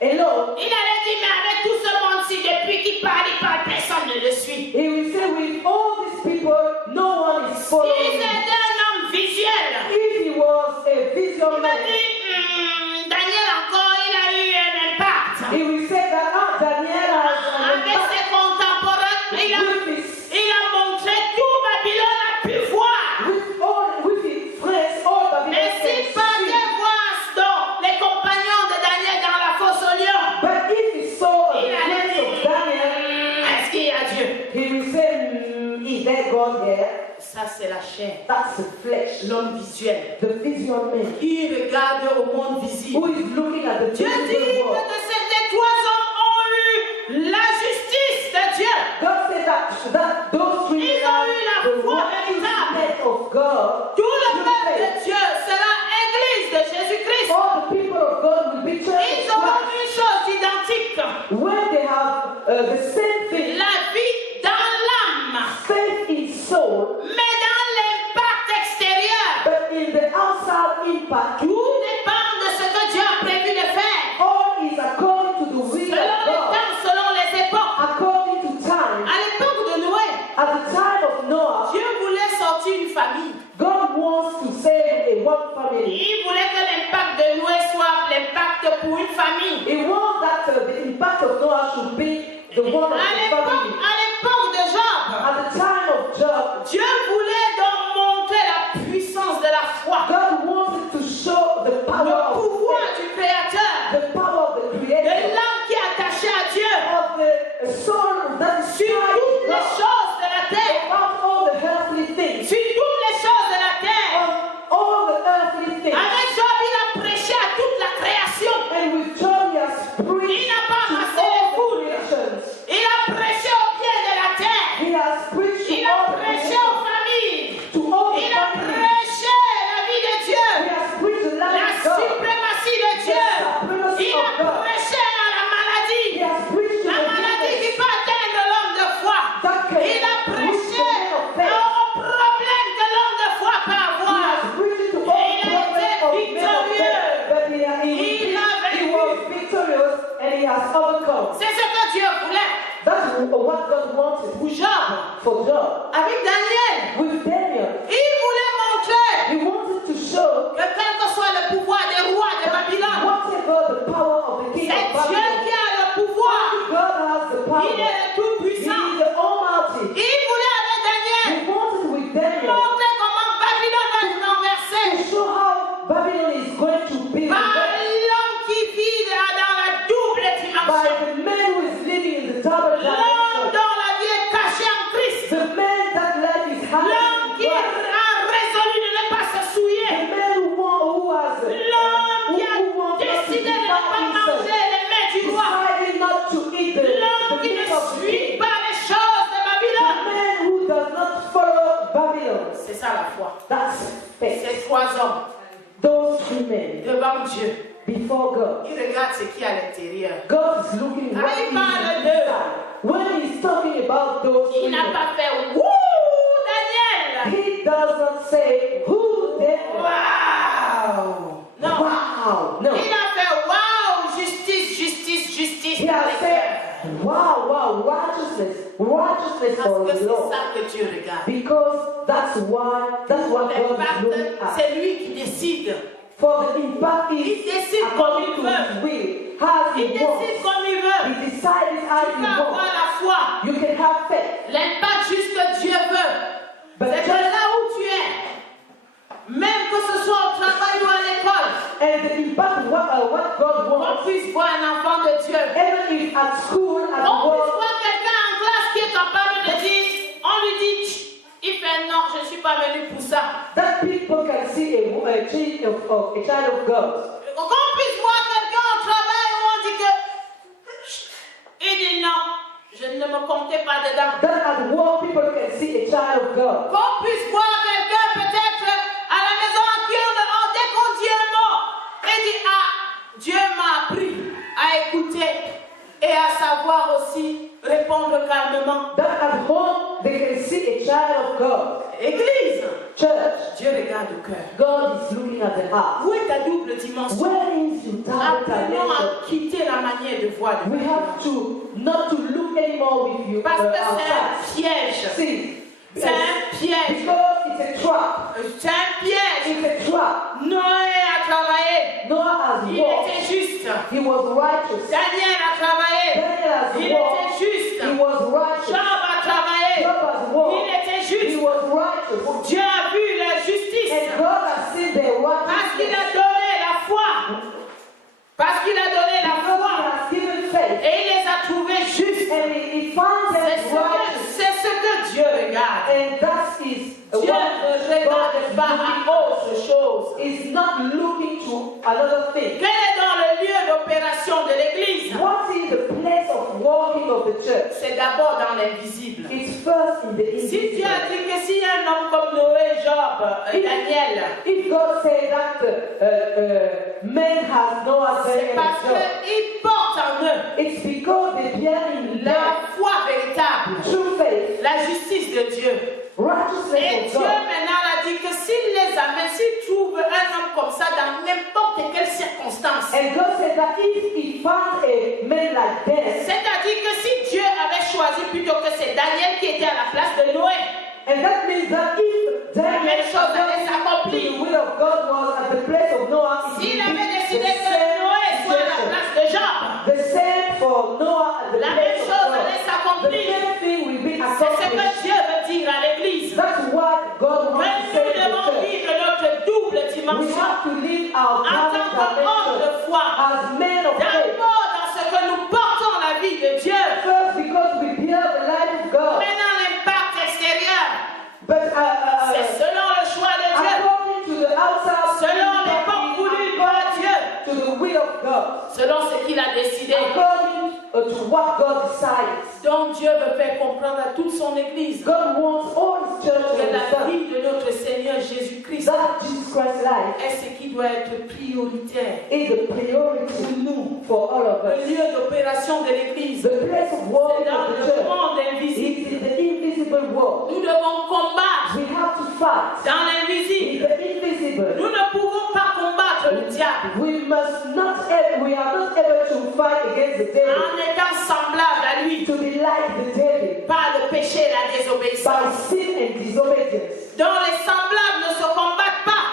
alone, il allait dire, mais avec tout ce monde-ci, depuis qu'il parle, personne ne le suit. he will say, with all these people, no one is Si following c'était him. un homme visuel, If he was a visual il m'a man, dit, Daniel encore, il a eu un impact. he will say that Daniel has an Avec impact ses contemporains, il a montré tout Babylone a pu voir. with his friends, all Babylon Mais s'il can partait see. voir donc les compagnons de Daniel dans la fosse au lion, But if he saw il the allait friends of dire, Daniel, est-ce qu'il y a Dieu? he will say, is there God here? Ça, c'est la chair. That's the flesh, L'homme visuel. the visual man, Il regarde au monde visible. who is looking at the Dieu dit visible world. que ces 3 hommes ont eu la justice de Dieu. God said that those 3 Ils men ont eu la the foi righteousness of God. Tout le peuple de Dieu sera église de Jésus-Christ. All the people of God will be church Ils of auront Christ. une chose identique. When they have the same thing, La vie dans l'âme, faith in soul, mais dans l'impact extérieur. but in the outside impact, Tout dépend de ce que Dieu a prévu de faire. all is according to the will Selon of les God, temps, selon les époques. according to time. À l'époque de Noé, At the time of Noah, Dieu voulait sortir une famille. God wants to save a one family. Il voulait que l'impact de Noé soit l'impact pour une famille. He wants that the impact of Noah should be the one of À the family. l'époque de Job, At the time of Job, Dieu voulait donc montrer la puissance de la foi, God wanted to show the power le of pouvoir faith, du Créateur, the power of the de Creator, l'âme qui est attachée à Dieu, of the soul that is sur tied toutes to les God, choses de la terre, about all the earthly things, sur toutes les choses de la terre. of all the earthly things. Avec Job, il a prêché à toute la création. And with Job, he has preached Il n'a pas to amassé les all foules. creations. Il a prêché au pied de la terre. He has preached Il to a all the prêché creations, aux familles. to all the Il a families. prêché la vie de He Dieu, has preached the la life of God. suprématie de Dieu. supremacy Il a of God. prêché à la He maladie, has preached to la the maladie qui demons peut atteindre l'homme de foi. that can Il a reach prêché the man of faith. aux problèmes que l'homme de foi peut He avoir. has preached to all Il a problems été of men of victorieux. faith. But he Il a he vaincu. was victorious and he has overcome. C'est ce que Dieu voulait That's what God wanted pour Job. for Job. Avec Daniel, With Daniel, il voulait montrer he wanted to show que quel que soit le pouvoir des rois de Babylone, whatever the power of the king c'est of Dieu Babylon, qui a le pouvoir. God has the power. Il est le He tout-puissant. is the Almighty. Il voulait avec Daniel He wanted with Daniel montrer comment Babylone va être to renversée show how Babylon is going to be par reversed l'homme qui vit dans la double by dimension. the man who is living in the double L'homme dimension. dont la vie est cachée en Christ. The man that life is L'homme hiding qui in a Christ. résolu de ne pas se The souiller. man who has L'homme qui a who wants not to décidé de ne defile pas himself, manger les mains du roi. deciding not to eat the trois hommes those three men devant Dieu, before God. il regarde ce qu'il y a à l'intérieur. God is looking Ah, what il is parle d'eux. inside. When he's talking about those three Il n'a men, pas fait Wouh, Daniel! he does not say, who they are. Waouh! Non. Wow. No. Il a fait Waouh, justice, justice, justice. He dans has les said, cœurs. wow, wow, righteousness, righteousness Parce for que the c'est Lord. ça que Dieu regarde. Because that's what God is looking L'impact, at. c'est lui qui décide. For the impact Il is décide comme according il to veut. his will, as Il he décide wants. comme il veut. He decides as Tu he peux avoir wants. la foi. You can have faith. L'impact juste que Dieu veut. But C'est que là où tu es, même que ce soit au travail ou à l'école, and the impact what God qu'on wants, puisse voir un enfant de Dieu. even if at school, at On puisse work, voir quelqu'un en classe qui est capable de dire, on lui dit, il fait non, je ne suis pas venu pour ça. that people can see a child of God. Qu'on puisse voir quelqu'un au travail où on dit que, il dit non, je ne me comptais pas dedans. That at work, people can see a child of God. Qu'on puisse voir quelqu'un peut-être à la maison à qui dès qu'on dit un mot, et dit ah, Dieu m'a appris à écouter et à savoir aussi répondre calmement. That at home, they can see a child of God. Église, Church, Dieu regarde au cœur. God is looking at the heart. Où est ta double dimension? Where is your double Apprenons dimension? à quitter la manière de voir de We Dieu. have to not to look anymore with you Parce que c'est outside. un piège. See, C'est un piège. because it's a trap. C'est un piège. It's a trap. Noé a travaillé. Noah has Il walked. était juste. He was righteous. Daniel a travaillé. Daniel has Il walked. était juste. He was righteous. Job a travaillé. Job has Il walked. était He juste. was righteous. Dieu a vu la justice. And God has seen their Parce qu'il a righteousness. donné la foi. Parce qu'il a donné la God foi. has given faith. Et il les a trouvés justes. And he found them righteous. C'est ce que Dieu regarde. And that is Dieu ne regarde pas à autre chose. is not looking to another thing. Quel est dans le lieu d'opération de l'Église? What is the place of walking of the church? C'est d'abord dans l'invisible. It's first in the Si Dieu invisible. a dit que s'il y a un homme comme Noé, Job, Daniel, If God said that man has no c'est advantage, parce qu'il porte en eux it's because they bear in them la foi véritable, true faith, la justice de Dieu. Et righteousness Dieu of God. maintenant a dit que s'il les amène, s'il trouve un homme comme ça dans n'importe quelle circonstance, And God said that if he found a man like that, c'est-à-dire que si Dieu avait choisi plutôt que c'est Daniel qui était à la place de Noé, and that means that if la même Daniel chose allait the s'accomplir. will of God was at the place of Noah, it S'il would avait be décidé the que same Noé soit à la situation. place de Job, The same for Noah at the la même place of chose God. allait The s'accomplir. same thing will be C'est ce que accomplished. Dieu veut dire à l'Église. That's what God Que wants to say nous to the devons church. vivre notre double We dimension have to live our en tant qu'homme dimension de foi. as men of faith. D'abord dans ce que nous portons la vie de Dieu. First, because we bear the life of God. Maintenant l'impact extérieur, But c'est selon le choix de Dieu, according to the outside, selon l'époque voulue par Dieu, to the will of God, selon ce qu'il a décidé. according to what God decides. Donc Dieu veut faire comprendre à toute son Église God wants all His church to que la understand vie de notre Seigneur Jésus-Christ that Jesus Christ's life est ce qui doit être prioritaire is a priority pour nous. for all of Le us. lieu d'opération de l'Église, The place of c'est working dans of the le church monde invisible. is in the invisible world. Nous devons combattre We have to fight dans in l'invisible. the invisible. Nous ne pouvons pas combattre le diable We are not able to fight against the devil, en étant semblable à lui to be like the devil, par le péché et la by désobéissance. sin and disobedience. Donc les semblables ne se combattent pas,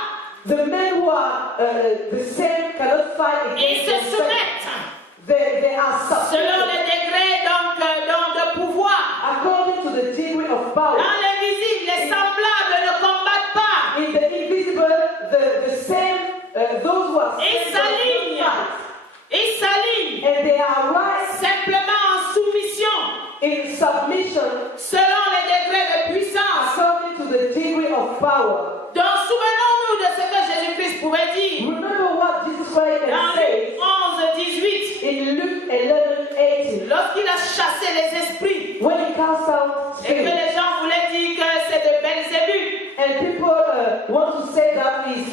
The men who are the same cannot fight ils against se themselves. soumettent They are selon subject les degrés donc de pouvoir. according to the degree of power. Dans l'invisible, les semblables ne combattent pas. In the invisible, the same, those who are Ils same s'alignent. fight. Ils s'alignent And they are right simplement en soumission in submission selon les degrés de puissance. according to the degree of power. Donc souvenons-nous de ce que Jésus-Christ pouvait dire Remember what Jesus Christ dans can say Luc 11, 18. in Luke 11:18 Lorsqu'il a chassé les esprits when he cast out et que spirits. les gens voulaient dire que c'est de Belzébuth. And people want to say that is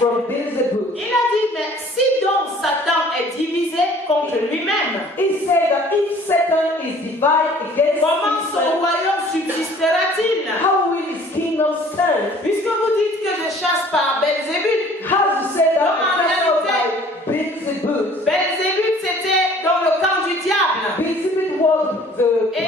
is divided against comment son Israel, royaume subsistera-t-il? how will his kingdom stand? Puisque vous dites que je chasse par Belzébuth. How you say that Non, en I cast out réalité, by Beelzebub? Belzébuth, c'était dans le camp du diable. Beelzebub was the Et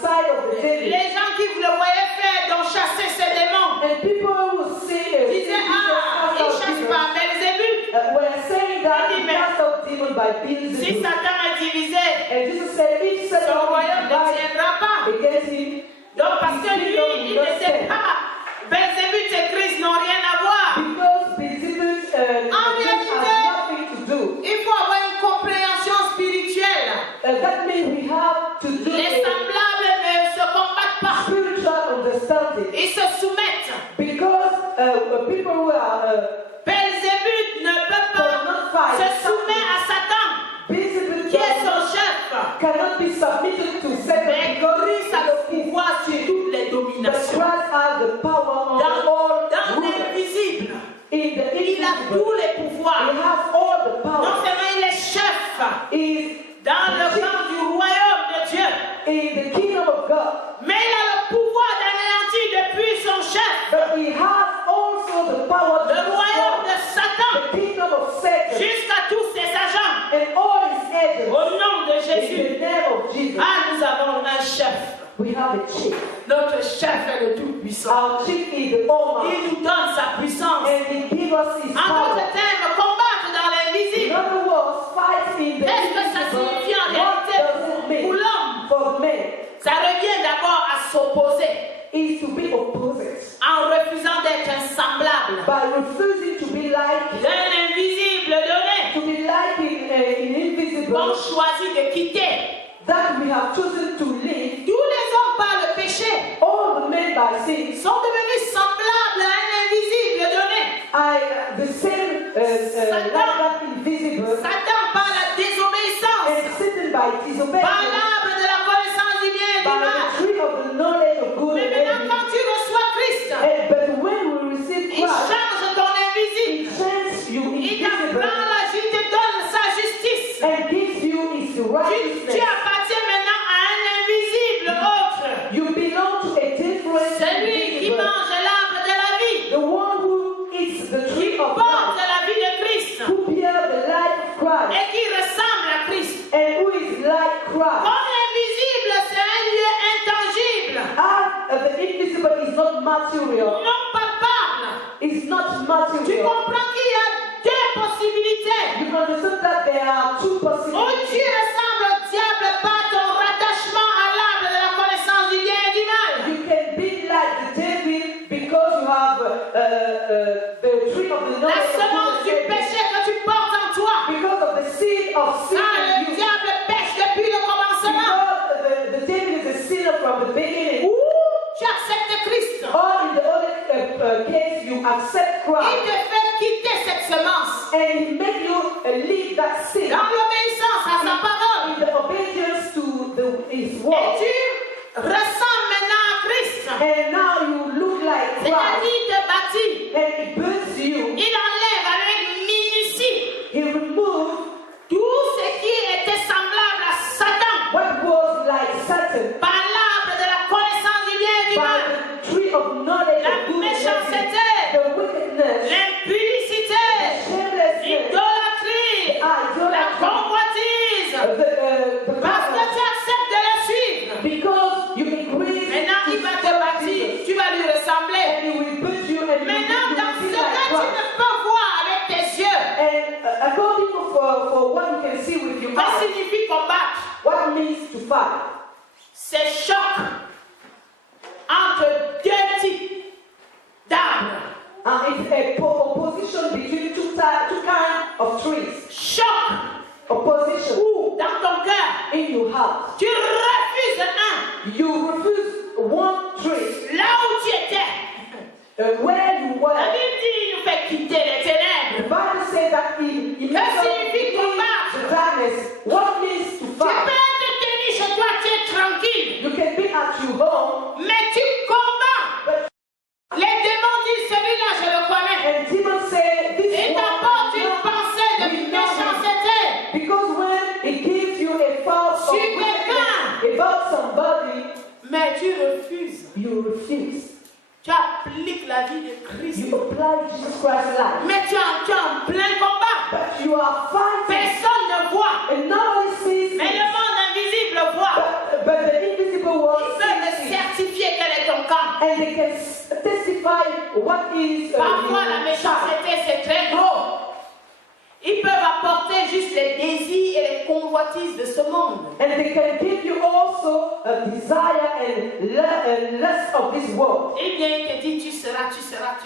side of the devil. les gens qui vous le voyaient faire, donc chasser ces démons, And people who see disaient, ah, il chasse par Belzébuth. were saying that he cast out demons by Si Beelzebub. Satan est divisé, And Jesus said, if son Satan royaume is ne divided tiendra pas. against him, Donc parce que lui, il n'était pas. Belzébuth et Christ n'ont rien à voir. because Beelzebub En réalité, has nothing to do. il faut avoir une compréhension spirituelle. That means we have to do Les a semblables ne se combattent pas. spiritual understanding. Ils se soumettent. Because people who are Belzébuth ne peut pas se soumettre à Satan, Beelzebub qui est son chef. cannot be submitted to Satan Mais because Christ a le pouvoir sur toutes les but dominations. Christ has the power on all Dans rulers. l'invisible, In the il a invisible, tous les he pouvoirs. has all the Non power. seulement il est chef He dans le camp du royaume de Dieu, is in the kingdom of God, mais il a le pouvoir d'anéantir depuis son chef but he has also the power to le royaume de destroy Satan the kingdom of Satan jusqu'à tous ses agents. and all his agents. Au nom de In Jésus, the name of Jesus, ah, nous avons un chef. we have a chief. Notre chef est le Tout-Puissant. Our chief is the Almighty, Il nous donne sa puissance. and he gives us his En power. d'autres termes, combattre dans In l'invisible. other words, fight in the Qu'est-ce que ça invisible. signifie en What réalité does it pour mean l'homme? for men? Ça revient d'abord à s'opposer Is to be opposite en refusant d'être un semblable by refusing to be like d'un invisible donné in invisible qu'on choisit de quitter. that we have chosen to live. Tous les hommes par le péché All the men by sin sont devenus semblables à un invisible donné. are the same like that invisible, Satan par la désobéissance, and Satan by par disobedience, l'arbre de la connaissance du bien et du by mal. the tree of the knowledge of good Mais and maintenant, evil. quand tu reçois Christ, But when we receive il Christ, change ton invisible. He turns you Il invisible t'apprend il te donne sa justice. and gives you His Tu righteousness. appartiens maintenant à un invisible autre. You belong to a different Celui qui invisible. mange l'arbre de la vie, The one who eats the qui tree of porte life, la vie de Christ who bears the life of Christ, et qui ressemble à Christ. and who is like Christ. Comme l'invisible, c'est un lieu intangible, The invisible is not material. non palpable. It's not Tu material. comprends qu'il y a deux possibilités. You understand that there are two Ou tu possibilities. ressembles au diable par ton rattachement à l'arbre de la connaissance du bien et du mal. You can be like the devil because you have the tree of the La knowledge of good semence and du evil. péché que tu portes en toi. Because of the seed of sin Ah, in le you. diable pêche depuis le commencement. Because the devil is a sinner from the beginning. Ou tu acceptes Christ. Or in the other case, you accept Il Christ te fait quitter cette semence and He make you leave that sin dans l'obéissance à sa parole. in the obedience to His Et word. tu ressembles maintenant à Christ. And now you look like Christ. C'est-à-dire, il te bâtit. And He builds you. Il enlève avec minutie He removed tout ce qui était semblable à Satan what was like Satan par l'arbre de la connaissance du bien et du by mal. the tree of knowledge La of good and evil, méchanceté, the wickedness, l'impudicité, shamelessness, l'idolâtrie, la idolatry, convoitise. the Parce que tu acceptes de le suivre. because you agree Maintenant, il va te bâtir. Tu vas lui ressembler. and He will put you and Maintenant, dans you ce will be que tu like Christ. ne peux voir avec tes yeux, And according for what you can see with your ça eyes, signifie combattre. what it means to fight. C'est choc entre deux types d'arbres. It's a opposition between two kinds of trees. Choc Opposition où, dans ton cœur, in your heart. tu refuses un. You refuse one tree Là où tu étais, where you la were. Bible dit il nous fait quitter les The ténèbres. Bible says that He makes us signifie leave combattre. the darkness. What means to Tu peux fight? te tenir chez toi, tu es tranquille, You can be at your home, mais tu combats. but Les démons disent celui-là, je le connais. and demons say this Il one t'apporte une no, pensée de we know him. méchanceté Because when it gives you a false sur quelqu'un. about tu refuses. You refuse. Tu appliques la vie de Christ. You apply Jesus Christ's life. Mais tu es en plein combat. But you are fighting. Personne ne voit. And nobody sees Mais it. le monde invisible voit. But the invisible world Ils peuvent sees it. certifier quel est ton camp. And they can testify what is Parfois, la your méchanceté, c'est très gros. Ils peuvent apporter juste les désirs et les convoitises de ce monde. And they can give you also a desire and lust of this world. Eh bien, il te dit, tu seras.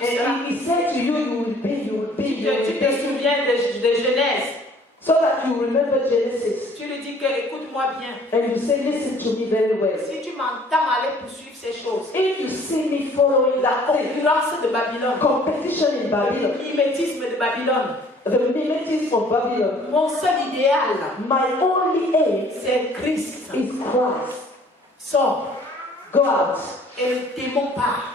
And he said to you, you will be. Tu te souviens de Genèse. So that you remember Genesis. Tu lui dis que, écoute-moi bien. And you say, listen to me very well. Si tu m'entends aller poursuivre ces choses, If you see me following that thing, concurrence de Babylone, competition in Babylon, mimétisme de Babylone, the mimetism of Babylon, mon seul idéal, my only aim c'est Christ. is Christ. Sors Go out. et le démon part.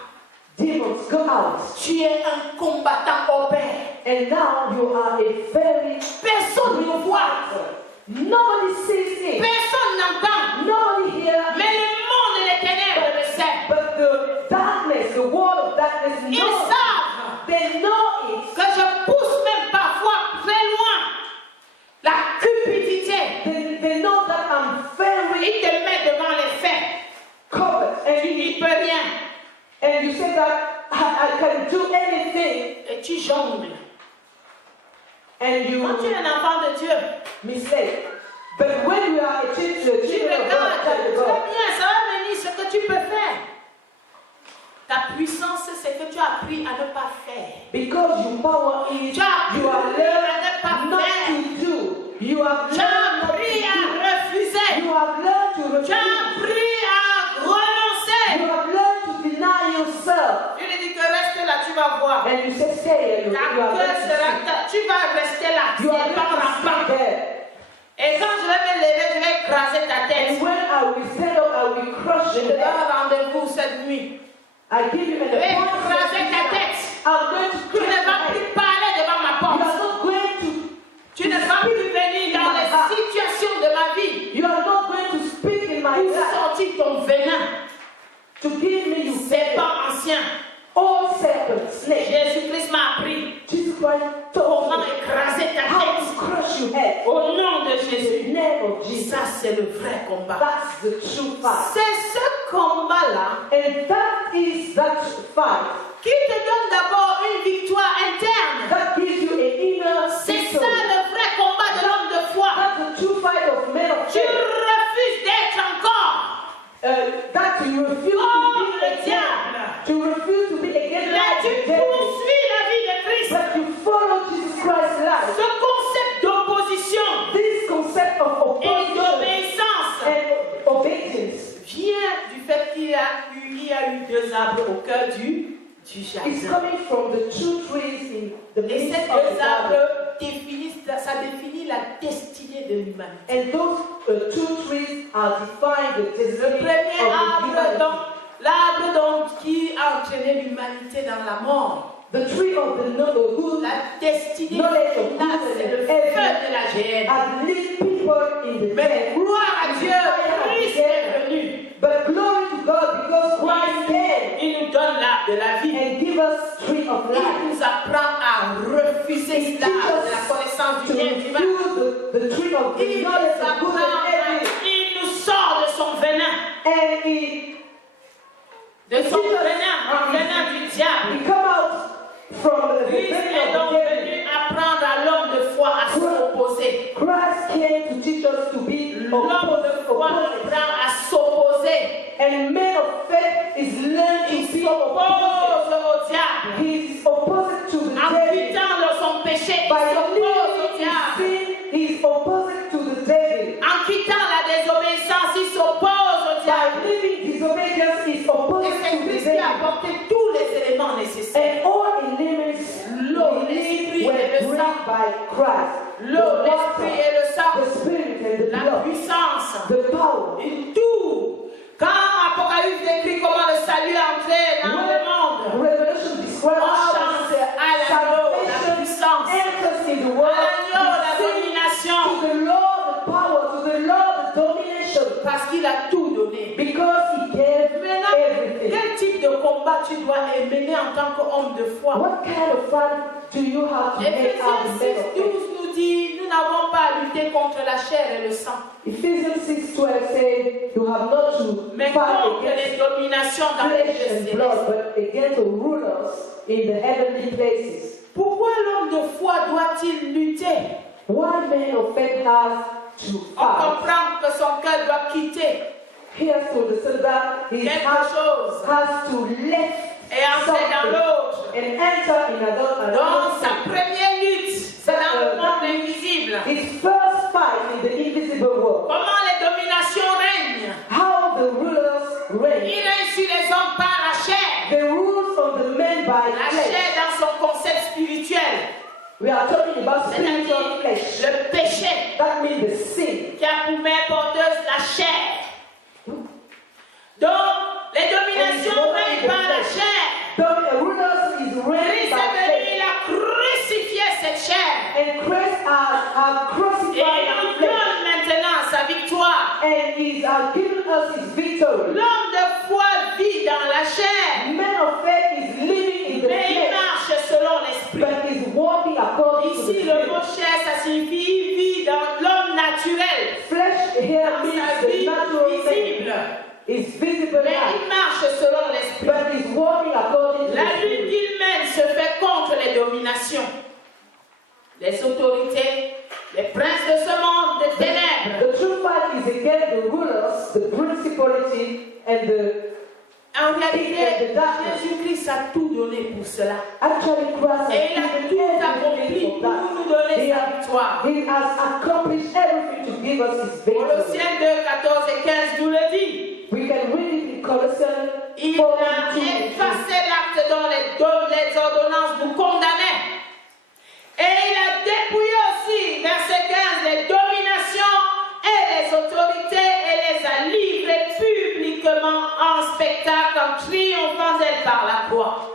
Demons, go out. Tu es un combattant au Père. And now you are a very Personne ne voit. nobody sees it. Personne n'entend. Nobody here. Mais le monde des ténèbres le sait. But the darkness, the world of darkness Ils knows. savent They know it. que je pousse même parfois très loin la cupidité. They know that I'm very Il te met devant les faits. covered. Tu n'y peux rien. And you say that I can do anything. Et tu jongles. And you Quand tu es un enfant de Dieu, mistake. But when you are a tu children of God, regardes. child of Très God, bien, ça va venir ce que tu peux faire. Ta puissance, c'est que tu as appris à ne pas faire. because your power is Tu as you have appris à ne pas learned not faire. to do. You have Tu learned as not to appris à do. refuser. You have learned to Tu refuse. as appris à renoncer. You have learned to deny yourself. Je lui dis que reste là, tu vas voir. And you say, stay here. You Ta are cœur going to sera, see. tu vas rester là. You are C'est pas going to rampant. stay there. Et quand je vais me lever, je vais écraser ta tête. And when I will stand up, I will crush Je you te donne there. un rendez-vous cette nuit. I give you an Je vais appointment. écraser ta tête. I'm going to Tu crush ne vas you. plus parler devant ma You porte. are not going to. Tu ne vas plus venir dans les situations de ma vie You are not going to speak in my pour life sortir ton venin. to give me you C'est pas ancien. all serpents, snakes. Jésus-Christ m'a appris Jesus Christ told comment me écraser ta how tête. to crush your head. Au nom de In the Jésus. name of Jesus. Ça, c'est le vrai combat. That's the true fight. C'est ce combat-là And that is that fight qui te donne d'abord une victoire interne. that gives you an inner C'est ça victory. le vrai combat de l'homme de foi. That's the true fight of men of Tu faith. refuses d'être encore That you refuse comme to be le against. diable. To refuse to be against Mais like tu the devil. poursuis la vie de Christ. But you follow Jesus Christ's life. Ce concept d'opposition This concept of et opposition d'obéissance and obedience vient du fait qu'il y a eu deux arbres au cœur du is jardin. coming from the two trees in the Et midst ces of deux the garden. arbres ça définit la destinée de l'humanité. And those two trees are defined the Le destiny premier of the arbre, humanity. l'arbre qui a entraîné l'humanité dans la mort. The tree of the good La destinée knowledge of finale, good c'est le and feu evil de la GN. has lead people in the Mais dead. gloire à Dieu, Christ est venu. But glory to God because Christ came Il nous donne l'arbre de la vie. and give us tree of Il life. nous apprend à refuser l'arbre de la connaissance To du bien et du mal. refuse the tree of the Il nous knowledge of good apprend, and evil. il nous sort de son venin. And he Venin du diable. come out from the Christ venom est of donc the devil. venu apprendre à l'homme de foi à s'opposer. Christ came to teach us to be L'homme de foi opposite. apprend à s'opposer. And man of faith is learned Il to be s'oppose opposite. au diable. He is opposite to the En devil. quittant son péché, il By s'oppose au living in diable. sin, he is opposite to the devil. En quittant la désobéissance, il s'oppose au diable. By living disobedience, he is Et opposite c'est to the Christ qui a devil. apporté tous les éléments nécessaires. And all elements L'eau, l'esprit were et le brought sang. by Christ. L'eau, The l'esprit water, et le sang. the spirit and the La blood, puissance. the power. Et tout. Quand Apocalypse décrit comment le salut est entré dans le monde, Revelation describes on how chante à l'agneau la salvation puissance, enters in the world. à l'agneau la To domination, the Lord the power, to the Lord the domination. parce qu'il a tout donné. Because he gave tu dois mener en tant qu'homme de foi? What kind of fight do you have to make Éphésiens as a man of 6, 12 faith? nous dit, nous n'avons pas à lutter contre la chair et le sang, Ephesians 6:12 says you have not to mais fight contre les against dominations dans les flesh lieux and célestes. blood, but against the rulers in the heavenly places. Pourquoi l'homme de foi doit-il lutter? Why man of faith has to On fight? comprend que son cœur doit quitter He has to understand that his quelque heart chose has to left et entrer dans something l'autre. and enter in another Donc sa thing. première lutte, c'est dans le monde invisible. His first fight in the invisible world. Comment les dominations règnent? How the rulers reign. Il règne sur les hommes par la chair. The rules of the men by La flesh. chair dans son concept spirituel, We are talking about spiritual c'est-à-dire flesh. le péché That means the sin. qui a pour mère porteuse la chair. Donc, les dominations règnent par la chair. The rulers is reigning Christ by est venu, flesh. il a crucifié cette chair. And Christ have Et crucified il the nous flesh. donne maintenant sa victoire. And He has given us His victory. L'homme de foi vit dans la chair, Man of faith is living in the mais il flesh, marche selon l'esprit. but is walking according to the Ici, le mot Spirit. chair, ça signifie vie dans l'homme naturel. Flesh here Dans means sa the vie natural thing. visible. Is visible Mais now, il marche selon l'esprit. but is walking according to La the lutte Spirit. qu'il mène se fait contre les dominations, les autorités, les princes de ce monde de ténèbres. The true fight is against the rulers, the principality, and the En réalité, Jésus-Christ a tout donné pour cela. actually Christ Et il a has tout given accompli everything pour for that. nous donner sa victoire. He has accomplished everything to give us His victory. Colossiens 2, 14 et 15 nous le dit. We can read it in Colossians Il 4, a 2, effacé l'acte dont les ordonnances nous condamnaient. Et il a dépouillé aussi, verset 15, les dominations et les autorités et les a livrées publiquement en spectacle en triomphant d'elles par la croix.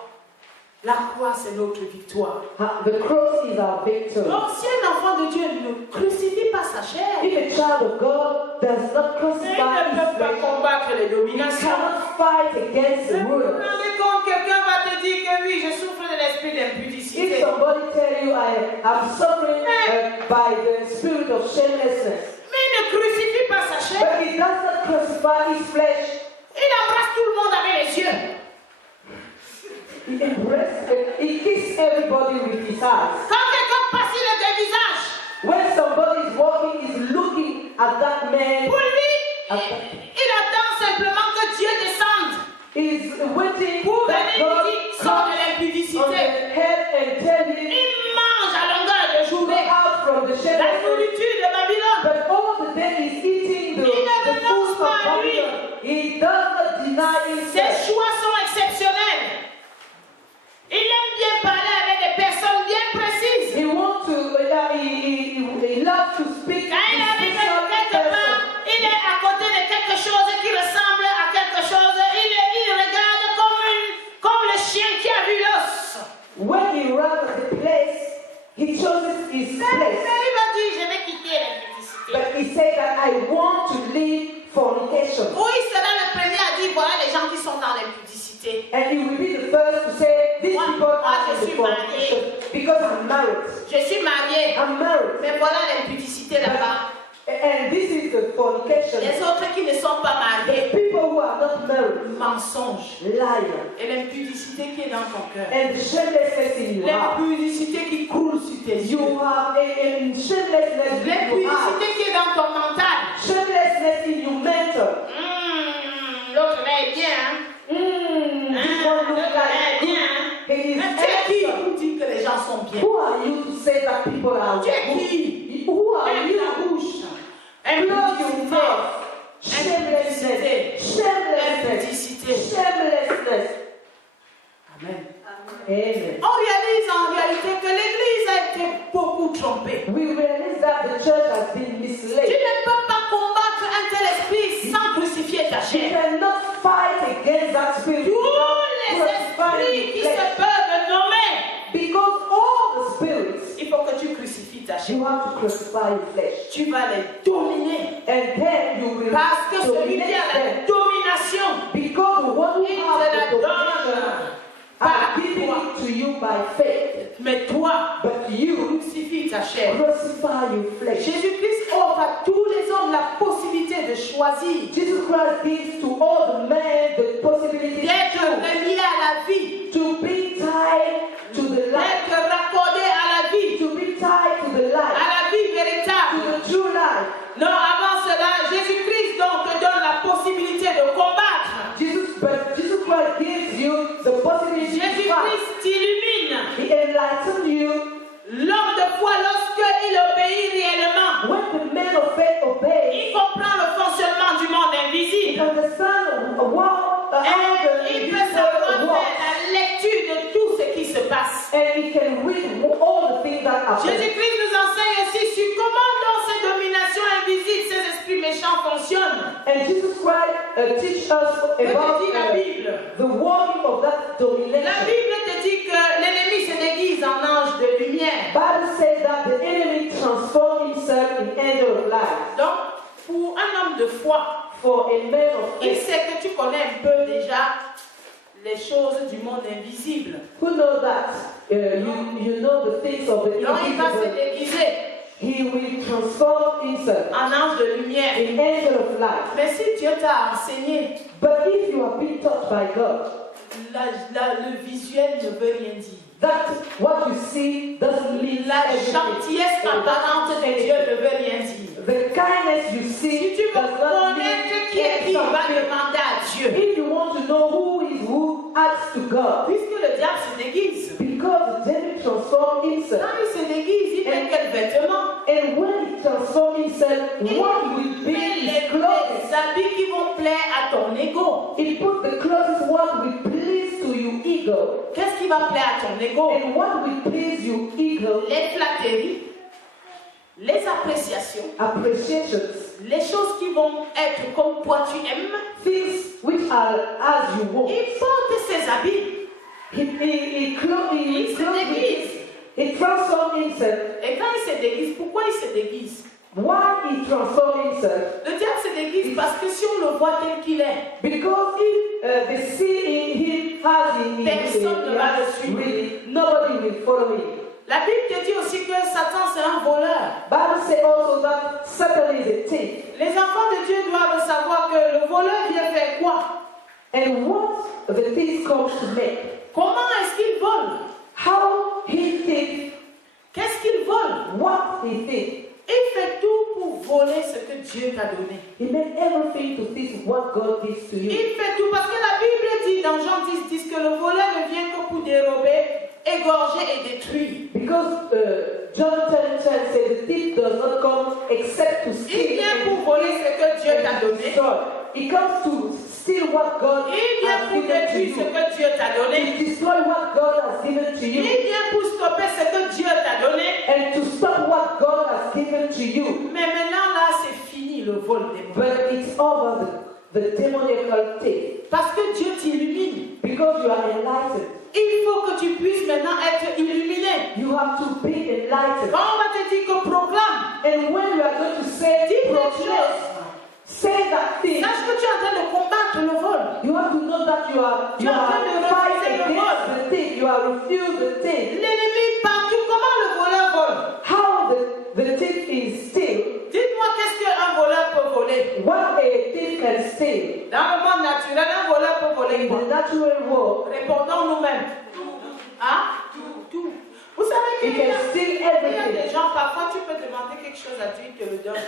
La croix, c'est notre victoire. The cross is our victory. Donc, si un enfant de Dieu ne crucifie pas sa chair, If a child of God does not il crucify ne his peut pas flesh, combattre les he dominations. cannot fight against the Vous vous rulers. rendez compte, quelqu'un va te dire que oui, je souffre de l'esprit If d'impudicité. somebody tell you I am suffering by the spirit of shamelessness, Mais il ne crucifie pas sa chair. but he does not crucify his flesh, Il embrasse tout le monde avec les yeux. he embraces, he kisses everybody with his eyes. Quand quelqu'un passe, il est des visages. When somebody is walking, he's looking at that man. Pour lui, il attend simplement que Dieu descende He's waiting pour that venir God lui dire sort de comes on the l'impudicité. head and tell him Il mange à longueur de to go journée out from the la shadow. nourriture de Babylone. But all the day he's eating the food from Babylon. He does not deny Ses himself. choix sont exceptionnels. Il aime bien parler avec des personnes bien précises. He wants to, he loves to speak Quand il to arrive special quelque part, person. il est à côté de quelque chose qui ressemble à quelque chose. Il regarde comme le chien qui a vu l'os. When he runs the place, he chooses his Mais place. il va dire, je vais quitter l'impudicité. But he said that I want to leave fornication. Ou il sera le premier à dire, voilà les gens qui sont dans l'impudicité. And he will be the first to say, these Moi, people are je in the suis fornication. Because I'm married. Je suis mariée, I'm married. mais voilà l'impudicité là-bas. And this is the fornication. Les autres qui ne sont pas mariés, People who are not married, mensonge. liar. Et l'impudicité qui est dans ton cœur. And the shamelessness in your heart. L'impudicité qui coule sur tes yeux. You have a shamelessness in your heart. L'impudicité qui est dans ton mental. Shamelessness in your mental. L'autre là est bien, hein? This one looks L'autre là est like bien, hein? he is Mais tu es qui handsome. pour dire que les gens sont bien? Who are you to say that people are Tu es good? qui? Who are Aime you? ta bouche. Close your Impudicité. mouth. Shamelessness. Shamelessness. Impudicité. Shamelessness. Amen. Amen. On réalise en réalité que l'Église a été beaucoup trompée. We realize that the church has been Tu misled. ne peux pas combattre un tel esprit sans crucifier ta You chair. cannot fight against that spirit Tous without les crucifying esprits qui the se flesh. peuvent nommer, Because all the spirits, il faut que tu crucifies ta chair. you have to crucify your flesh. Tu vas les dominer. And then you will Parce que celui qui dominate a la them. domination, Because the one who il has te la the domination, donne. faith. Mais toi, But you crucifie ta chair. crucify your flesh. Jésus-Christ offre à tous les hommes la possibilité de choisir, Jesus Christ gives to all the men the possibility d'être relié à la vie, to be tied to the light, d'être raccordé à la vie, to be tied to the light, à la vie to véritable. the true light. Non, avant cela, Jésus-Christ donc te donne la possibilité de combattre. But Jesus Christ gives you the possibility to fight. Jésus-Christ t'illumine. He enlightens you. L'homme de foi, lorsqu'il obéit réellement, When the man of faith obeys, il comprend le fonctionnement du monde he invisible. understands Et il peut savoir faire la lecture de tout ce qui se passe. and he can read all the things that happen. Jésus-Christ nous enseigne aussi sur comment dans ces dominations invisibles, ces esprits méchants fonctionnent. And Jesus Christ teaches us Que te about dit la Bible? the working of that La domination. Bible te dit que l'ennemi se déguise en ange de lumière. Bible says that the enemy transforms himself in angel of light. Donc, pour un homme de foi, For a man of il faith sait que tu connais un peu déjà les choses du monde invisible. who know that you know the things of the Donc, il va se invisible, déguiser he will transform himself en ange de lumière. in angel of light. Mais si Dieu t'a enseigné, But if you have been taught by God le visuel ne veut rien dire. that what you see doesn't mean La everything. gentillesse apparente de Dieu ne veut rien dire. The kindness you Si see tu veux does not mean connaître qui est qui, va something. demander à Dieu. If you want to know who is who, ask to God. Puisque le diable se déguise. Because the devil transforms himself. Quand il se déguise, il met quel vêtement? And when he transforms himself, what will be met his clothes? les habits qui vont plaire à ton ego. He put the clothes what will please to you ego. Qu'est-ce qui va plaire à ton ego? And what will please you ego? Les flatteries, les appréciations, Appreciations. les choses qui vont être comme toi tu aimes. Things which are as you want. Il porte ses habits, He il se déguise. He transforms himself. Et quand il se déguise, pourquoi il se déguise? Why he transforms himself? Le diable se déguise parce que si on le voit tel qu'il est, Because if they see in him as in Personne ne va le suivre. really, nobody will follow him. la Bible te dit aussi que Satan c'est un voleur. Bible says also that Satan is a thief. Les enfants de Dieu doivent savoir que le voleur vient faire quoi? And what the thief comes to make. Comment est-ce qu'il vole? How he thinks, Qu'est-ce qu'il vole? what he thinks. Il fait tout pour voler ce que Dieu t'a donné. He made everything to think what God gives to you. Il fait tout parce que la Bible dit dans Jean 10 que le voleur ne vient que pour dérober, égorger et détruire. Because John 10 says the thief does not come except to Il steal vient and pour voler ce que Dieu t'a and to donné. destroy. He comes to steal what God Il vient has pour given to détruire ce you. que Dieu t'a donné. To destroy what God has given to Il you. vient pour stopper ce que Dieu t'a donné. And to stop what God has given to you. Mais maintenant là, c'est fini le vol des mots. But it's over the demoniacal thief. Parce que Dieu t'illumine. Because you are enlightened. Il faut que tu puisses maintenant être illuminé. You have to be enlightened. Quand on va te dire que proclame, And when you are going to say, dis quelque proclaim, chose. say that thing, Sache que tu es en train de combattre le vol. you have to know that you are Tu es en train de fighting refuser le against vol. the thing. You are refusing the thing. L'ennemi partout. Comment le voleur vole? How the thief is still, Dites-moi qu'est-ce qu'un voleur peut voler? what a thief can steal. Dans le monde naturel, un voleur peut voler In quoi? the natural world, Répondons nous-mêmes. Hein? Tout. Vous savez he qu'il y a can steal des everything. gens, parfois tu peux demander quelque chose à Dieu, il te le donne.